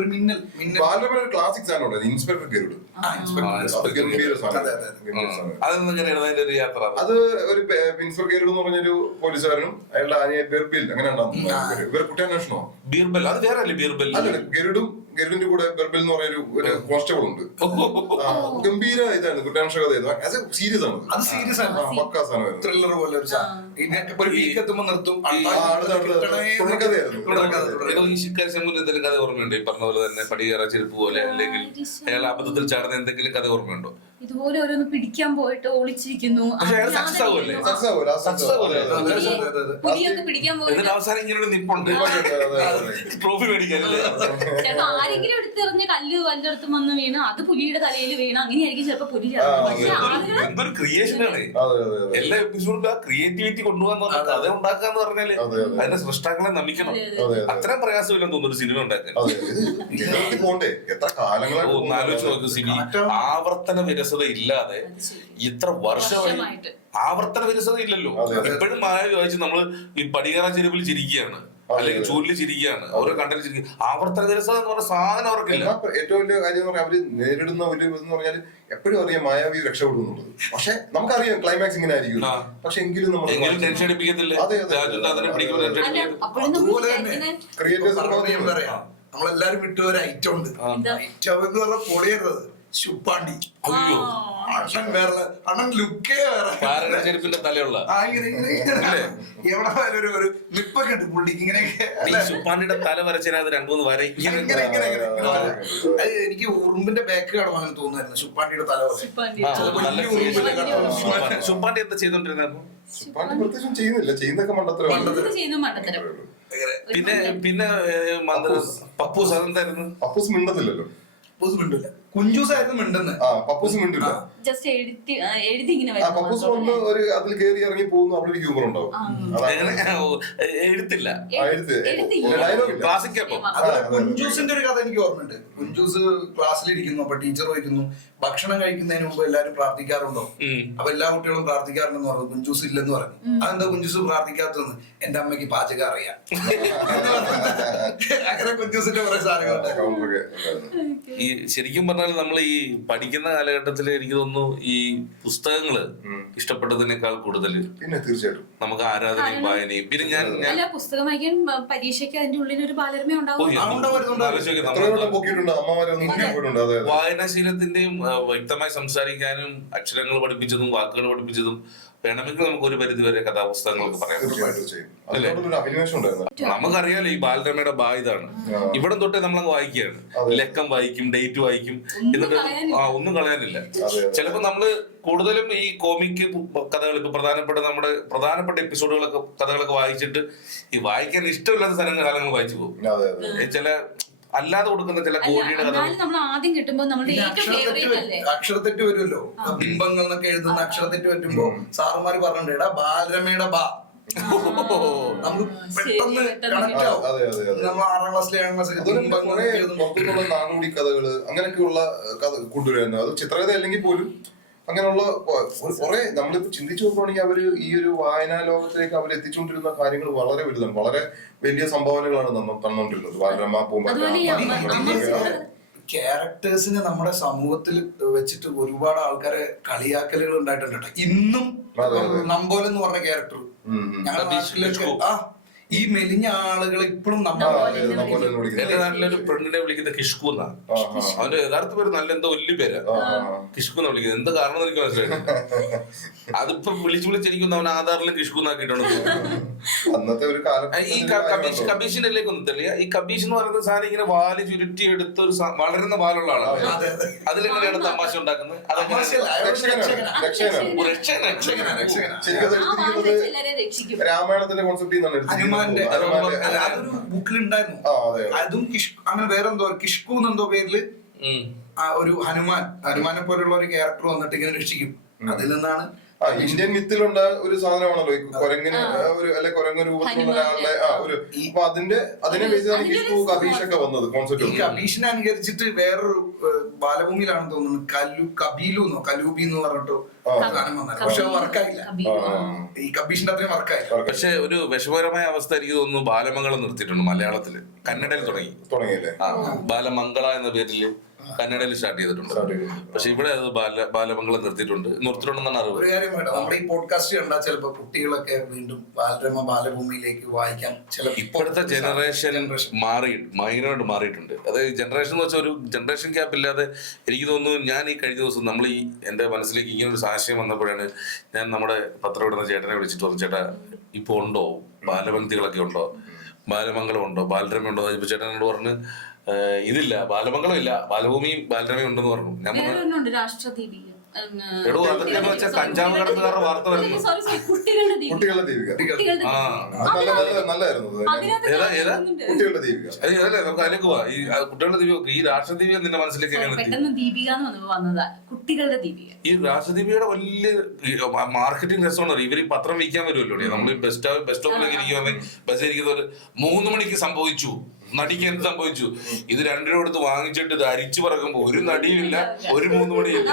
ഒരു മിന്നൽ ക്ലാസിക് സാധനം ഇൻസ്പെക്ടർ ഗരുഡ്. അത് ഒരു ഇൻസ്പെക്ടർ ഗരുഡ് എന്ന് പറഞ്ഞൊരു പോലീസുകാരനും അയാളുടെ ആനയെ ബെർബിൽ അങ്ങനെ ഇവർ കുറ്റാന്വേഷണോ ബീർബൽ, അത് വേറെ അല്ലേ ബീർബൽ? അല്ല, ഗരുഡിന്റെ കൂടെ ബെർബിൽ എന്ന് പറയുന്ന ഒരു കോൺസ്റ്റബിൾ ഉണ്ട്. ഗംഭീര ഇതാണ് കുറ്റാന്വേഷണ കഥ. സീരിയസ് ആണ്, അത് സീരിയസ് ആണ്, പക്കാ സാധനം, ത്രില്ലർ പോലെ ഒരു നിർത്തും. ഈ ശിക്കാരി ശംഭുവിന്റെ എന്തെങ്കിലും കഥ ഓർമ്മയുണ്ടോ? ഈ പറഞ്ഞ പോലെ തന്നെ പടികേറ ചെരുപ്പ് പോലെ അല്ലെങ്കിൽ അയാൾ അബദ്ധത്തിൽ ചാടുന്ന എന്തെങ്കിലും കഥ ഓർമ്മയുണ്ടോ? ഇതുപോലെ ഓരോന്ന് പിടിക്കാൻ പോയിട്ട് ഒളിച്ചിരിക്കുന്നു, പുലിയൊക്കെ പിടിക്കാൻ പോയിട്ട് അവസാനം ഇങ്ങനെ നിപ്പുണ്ട് ട്രോഫി മേടിക്കാനല്ലേ. ചിലപ്പോ ആരെങ്കിലും എടുത്തെറിഞ്ഞ് കല്ല് വല്ലയിടത്തും വന്ന് വീണ് അത് പുലിയുടെ തലയിൽ വീണ് അങ്ങനെയായിരിക്കും ചിലപ്പോ പുലി. എന്തൊരു ക്രിയേഷനാണ്. എല്ലാ എപ്പിസോഡിലും ആ ക്രിയേറ്റിവിറ്റി കൊണ്ടുപോകാന്ന് പറഞ്ഞാൽ കഥ ഉണ്ടാക്കാന്ന് പറഞ്ഞാല് അതിന്റെ സൃഷ്ടാക്കളെ നമിക്കണം. അത്രയും പ്രയാസമില്ലെന്ന് തോന്നുന്നു ഒരു സിനിമ ഉണ്ടാക്കാൻ. ഒന്ന് ആലോചിച്ച് നോക്കൂ സിബി, ആവർത്തന വിരസത ഇല്ലാതെ ഇത്ര വർഷമായി ആവർത്തന വിരസത ഇല്ലല്ലോ. എപ്പോഴും മായാവി വായിച്ച് നമ്മള് ഈ പടികേറ ചെരുപ്പിൽ ചിരിക്കുകയാണ്, അല്ലെങ്കിൽ ചൂരിൽ ചിരിക്കുകയാണ്, ഓരോ കണ്ടന്റ് ചിരിക്കുക. ആവർത്തന വിരസത എന്ന് പറഞ്ഞ സാധനം അവർക്കില്ല. ഏറ്റവും വലിയ കാര്യം എന്ന് പറഞ്ഞാൽ അവര് നേരിടുന്ന ഒരു എന്ന് പറഞ്ഞാൽ എപ്പോഴും അറിയാം മായാവി രക്ഷപ്പെടുന്നുള്ളത്. പക്ഷെ നമുക്കറിയാം ക്ലൈമാക്സ് ഇങ്ങനെ ആയിരിക്കും. പക്ഷെ എങ്കിലും നമ്മൾ ടെൻഷൻ അടിപ്പിക്കത്തില്ല. ക്രിയേറ്റേഴ്സ് നമ്മളെല്ലാരും വിട്ടു ഒരു ഐറ്റം ഉണ്ട്. ഐറ്റം എന്ന് പറഞ്ഞാൽ പൊളിയരുത് ശുപ്പാണ്ടി. അണ്ണൻ വേറെ, അണ്ണൻ ലുക്കേ വേറെ, ചെരുപ്പിന്റെ തലയുള്ള എവിടെ പോയാലും ഒരു നിപ്പൊക്കെ ഉണ്ട് പുള്ളിക്ക് ഇങ്ങനെയൊക്കെ. ശുപ്പാണ്ടിയുടെ തല വരച്ചതിനകത്ത് 2-3 വര എനിക്ക് ഉറുമ്പിന്റെ ബാക്ക് കാണും അങ്ങനെ തോന്നുമായിരുന്നു. ശുപ്പാണ്ടിയുടെ തല ശുപ്പാണ്ടി എന്താ ചെയ്തോണ്ടിരുന്നു? പിന്നെ പപ്പൂസ് അതെന്തായിരുന്നു? പപ്പൂസ് മിണ്ടത്തില്ലല്ലോ. മിണ്ടില്ല, കുഞ്ചൂസായിരുന്നു മിണ്ടുന്ന. പപ്പൂസ് മിണ്ടില്ല. പപ്പൂസ് വന്ന് ഒരു അതിൽ കയറി ഇറങ്ങി പോകുന്നു, അവിടെ ഒരു ഹ്യൂമർ ഉണ്ടാവും. എഴുത്തില്ല, കുഞ്ചൂസിന്റെ ഒരു കഥ എനിക്ക് ഓർമ്മയുണ്ട്. കുഞ്ചൂസ് ക്ലാസ്സിലിരിക്കുന്നു, അപ്പൊ ടീച്ചർ ചോദിക്കുന്നു ഭക്ഷണം കഴിക്കുന്നതിന് മുമ്പ് എല്ലാവരും പ്രാർത്ഥിക്കാറുണ്ടോ? അപ്പൊ എല്ലാ കുട്ടികളും പ്രാർത്ഥിക്കാറുണ്ടെന്ന് പറഞ്ഞു. കുഞ്ചൂസ് ഇല്ലെന്ന് പറഞ്ഞു. അതെന്താ കുഞ്ചൂസ് പ്രാർത്ഥിക്കാത്തതെന്ന്? എന്റെ അമ്മയ്ക്ക് പാചകം അറിയാം. അങ്ങനെ കുഞ്ചൂസിന്റെ കുറെ സാധനങ്ങൾ. ഈ ശരിക്കും പറഞ്ഞാൽ നമ്മൾ ഈ പഠിക്കുന്ന കാലഘട്ടത്തിൽ എനിക്ക് തോന്നുന്നു ഈ പുസ്തകങ്ങള് ഇഷ്ടപ്പെട്ടതിനേക്കാൾ കൂടുതൽ പിന്നെ തീർച്ചയായിട്ടും നമുക്ക് ആരാധനയും വായനയും. പിന്നെ ഞാൻ പുസ്തകം വായിക്കാൻ പരീക്ഷയ്ക്ക് അതിന്റെ ഉള്ളിൽ ഒരു ബാലരമ ഉണ്ടാവും. വായനാശീലത്തിന്റെയും വ്യക്തമായി സംസാരിക്കാനും അക്ഷരങ്ങൾ പഠിപ്പിച്ചതും വാക്കുകൾ പഠിപ്പിച്ചതും വേണമെങ്കിൽ നമുക്ക് ഒരു പരിധി വരെ കഥാപുസ്തകങ്ങൾക്ക് പറയാം. തീർച്ചയായിട്ടും ചെയ്യും. അതിനോടൊരു അഭിനിവേശം ഉണ്ടായിരുന്നു. നമുക്കറിയാലോ ഈ ബാലരമയുടെ ഇതാണ്. ഇവിടെ തൊട്ടേ നമ്മളങ്ങ് വായിക്കുകയാണ്. ലക്കം വായിക്കും, ഡേറ്റ് വായിക്കും, എന്നിട്ട് ഒന്നും കളയാനില്ല. ചിലപ്പോ നമ്മള് കൂടുതലും ഈ കോമിക് കഥകൾ, ഇപ്പൊ പ്രധാനപ്പെട്ട എപ്പിസോഡുകളൊക്കെ കഥകളൊക്കെ വായിച്ചിട്ട് ഈ വായിക്കാൻ ഇഷ്ടമില്ലാത്ത കാലങ്ങൾ വായിച്ചു പോകും. ചില അല്ലാതെ കൊടുക്കുന്ന ചില കോഴിയുടെ കഥകൾ നമ്മൾ ആദ്യം കിട്ടുമ്പോൾ നമ്മുടെ ഏറ്റവും ഫേവറേറ്റ് അല്ലേ അക്ഷരത്തെറ്റ് വരുമല്ലോ, ബിംബങ്ങൾ എന്നൊക്കെ എഴുതുന്ന അക്ഷരത്തെറ്റ് പറ്റുമ്പോ സാറുമാര് പറഞ്ഞിട്ടുണ്ട്, എടാ ബാലരമയുടെ ബാ, നമുക്ക് പെട്ടെന്ന് കണക്ട് ആവും. നമ്മൾ 6ാം ക്ലാസ്സിലെ 7ാം ക്ലാസ്സിലെ നാടോടി കഥകള് അങ്ങനെയൊക്കെയുള്ള കഥ കൊണ്ടുവരുന്നു. അത് ചിത്രകഥ അല്ലെങ്കിൽ പോലും അങ്ങനെയുള്ള കുറെ നമ്മളിപ്പോ ചിന്തിച്ചു നോക്കുകയാണെങ്കിൽ അവര് ഈ ഒരു വായനാ ലോകത്തിലേക്ക് അവർ എത്തിച്ചുകൊണ്ടിരുന്ന കാര്യങ്ങൾ വളരെ വലുതാണ്. വളരെ വലിയ സംഭാവനകളാണ് നമ്മൾ തന്നുകൊണ്ടിരുന്നത്. ബാലരമ, പൂമ്പാറ്റ. ക്യാരക്ടേഴ്സിന് നമ്മുടെ സമൂഹത്തിൽ വെച്ചിട്ട് ഒരുപാട് ആൾക്കാരെ കളിയാക്കലുകൾ ഉണ്ടായിട്ടുണ്ട് കേട്ടോ. ഇന്നും നമ്പോലം എന്ന് പറഞ്ഞ ക്യാരക്ടർ ഞങ്ങളുടെ നാട്ടിലൊക്കെ ഈ മെലിഞ്ഞ ആളുകൾ ഇപ്പോഴും എന്റെ നാട്ടിലൊരു പെണ്ണിനെ വിളിക്കുന്ന കിഷ്കു എന്നാ. അവന്റെ യഥാർത്ഥ പേര് നല്ല എന്തോ വലിയ പേരാ, കിഷ്കു എന്നാ വിളിക്കുന്നത്. എന്താ കാരണം എനിക്ക് മനസ്സിലായില്ല. അതിപ്പോ വിളിച്ചെനിക്കൊന്നും അവൻ ആധാറിലും കിഷ്കു എന്നാക്കിയിട്ടുണ്ട്. അന്നത്തെ ഒരു കാലം ഈ കബീഷിന്റെ ഇതിലേക്ക് ഒന്ന് തെളിയ. ഈ കബീഷ് എന്ന് പറയുന്ന സാധനം ഇങ്ങനെ വാല് ചുരുട്ടി എടുത്ത ഒരു വളരുന്ന വാലുള്ള ആളാണ്. അതിലെങ്ങനെയാണ് തമാശ ഉണ്ടാക്കുന്നത്? രാമായണത്തിന്റെ കോൺസെപ്റ്റ് അതൊരു ബുക്കിലുണ്ടായിരുന്നു. അതും അങ്ങനെ വേറെന്തോ കിഷ്കു എന്നെന്തോ പേരില് ഒരു ഹനുമാനെ പോലുള്ള ഒരു ക്യാരക്ടർ വന്നിട്ട് ഇങ്ങനെ രക്ഷിക്കും. അതിൽ നിന്നാണ് ഇന്ത്യൻ മിത്തിലുള്ള ഒരു സാധനമാണല്ലോ ഈ കുരങ്ങിന് ഒരു അല്ലെ കുരങ്ങ രൂപത്തിലുള്ള ഒരാളുടെ ഒരു അപ്പൊ അതിനെ ബേസിലാണ് കിഷ്കു കബീഷൊക്കെ വന്നത് കോൺസെപ്റ്റ്. ഈ കബീഷിനെ അനുകരിച്ചിട്ട് വേറൊരു ബാലഭൂമിയിലാണെന്ന് തോന്നുന്നു, കബീലൂന്നോ കലൂബി എന്ന് പറഞ്ഞിട്ടോ സാധനം വന്നത്. പക്ഷെ വർക്കായില്ല, ഈ കബീഷിന്റെ അത്രയും വർക്കായില്ല. പക്ഷെ ഒരു വിഷമകരമായ അവസ്ഥ എനിക്ക് തോന്നുന്നു ബാലമംഗളം നിർത്തിയിട്ടുണ്ട് മലയാളത്തില്. കന്നഡയിൽ തുടങ്ങിയല്ലേ ബാലമംഗള എന്ന പേരില് കന്നഡയിൽ സ്റ്റാർട്ട് ചെയ്തിട്ടുണ്ട്. പക്ഷെ ഇവിടെ അത് ബാലമംഗളം നിർത്തിയിട്ടുണ്ടെന്നാണ് അറിവ്. ഒരു കാര്യം വേണ്ട, നമ്മുടെ ഈ പോഡ്കാസ്റ്റ് കണ്ടാൽ ചിലപ്പോ കുട്ടികളൊക്കെ വീണ്ടും ബാലരമ ബാലഭൂമിയിലേക്ക് വായിക്കാൻ ഇപ്പോഴത്തെ ജനറേഷൻ മൈനോട്ട് മാറിയിട്ടുണ്ട്. അതായത് ജനറേഷൻ എന്ന് വെച്ചാൽ ഒരു ജനറേഷൻ ഗ്യാപ്പ് ഇല്ലാതെ എനിക്ക് തോന്നുന്നു. ഞാൻ ഈ കഴിഞ്ഞ ദിവസം നമ്മൾ ഈ എന്റെ മനസ്സിലേക്ക് ഇങ്ങനെ ഒരു ആശയം വന്നപ്പോഴാണ് ഞാൻ നമ്മുടെ പത്രം ഇടുന്ന ചേട്ടനെ വിളിച്ചിട്ട് പറഞ്ഞു, ചേട്ടാ ഇപ്പൊ ഉണ്ടോ ബാലപംക്തികളൊക്കെ ഉണ്ടോ, ബാലമംഗളം ഉണ്ടോ, ബാലരമ ഉണ്ടോ? ഇപ്പൊ ചേട്ടനോട് പറഞ്ഞ് ഇതില്ല, ബാലമംഗളം ഇല്ല, ബാലഭൂമിയും ബാലരമയും ഉണ്ടെന്ന് പറഞ്ഞു. ഞാൻ എടോ അതൊക്കെ എന്ന് വെച്ചാൽ കഞ്ചാവ് കടത്തുകാരുടെ വാർത്ത വരുന്നു. കുട്ടികളുടെ ദീപിക നല്ലായിരുന്നു. കുട്ടികളുടെ ദീപിക അതല്ലേ നമുക്ക് അതിലേക്ക് പോവാ. ഈ കുട്ടികളുടെ ദീപിക, ഈ രാഷ്ട്രദീപിക നിന്റെ മനസ്സിലേക്ക് ഈ രാഷ്ട്രദീപികയുടെ വലിയ മാർക്കറ്റിംഗ് രസമാണ്. ഇവർ ഈ പത്രം വിൽക്കാൻ വരുമല്ലോ. നമ്മൾ ബസ് സ്റ്റോപ്പിലേക്ക് ഇരിക്കുവാണെങ്കിൽ ബസ് ഇരിക്കുന്നവർ 3 മണിക്ക് സംഭവിച്ചു, നടിക്ക് എന്ത് സംഭവിച്ചു, ഇത് 2 രൂപ കൊടുത്ത് വാങ്ങിച്ചിട്ട് ഇത് അരിച്ചു പറക്കുമ്പോ ഒരു നടിയുമില്ല, ഒരു 3 മണിയില്ല.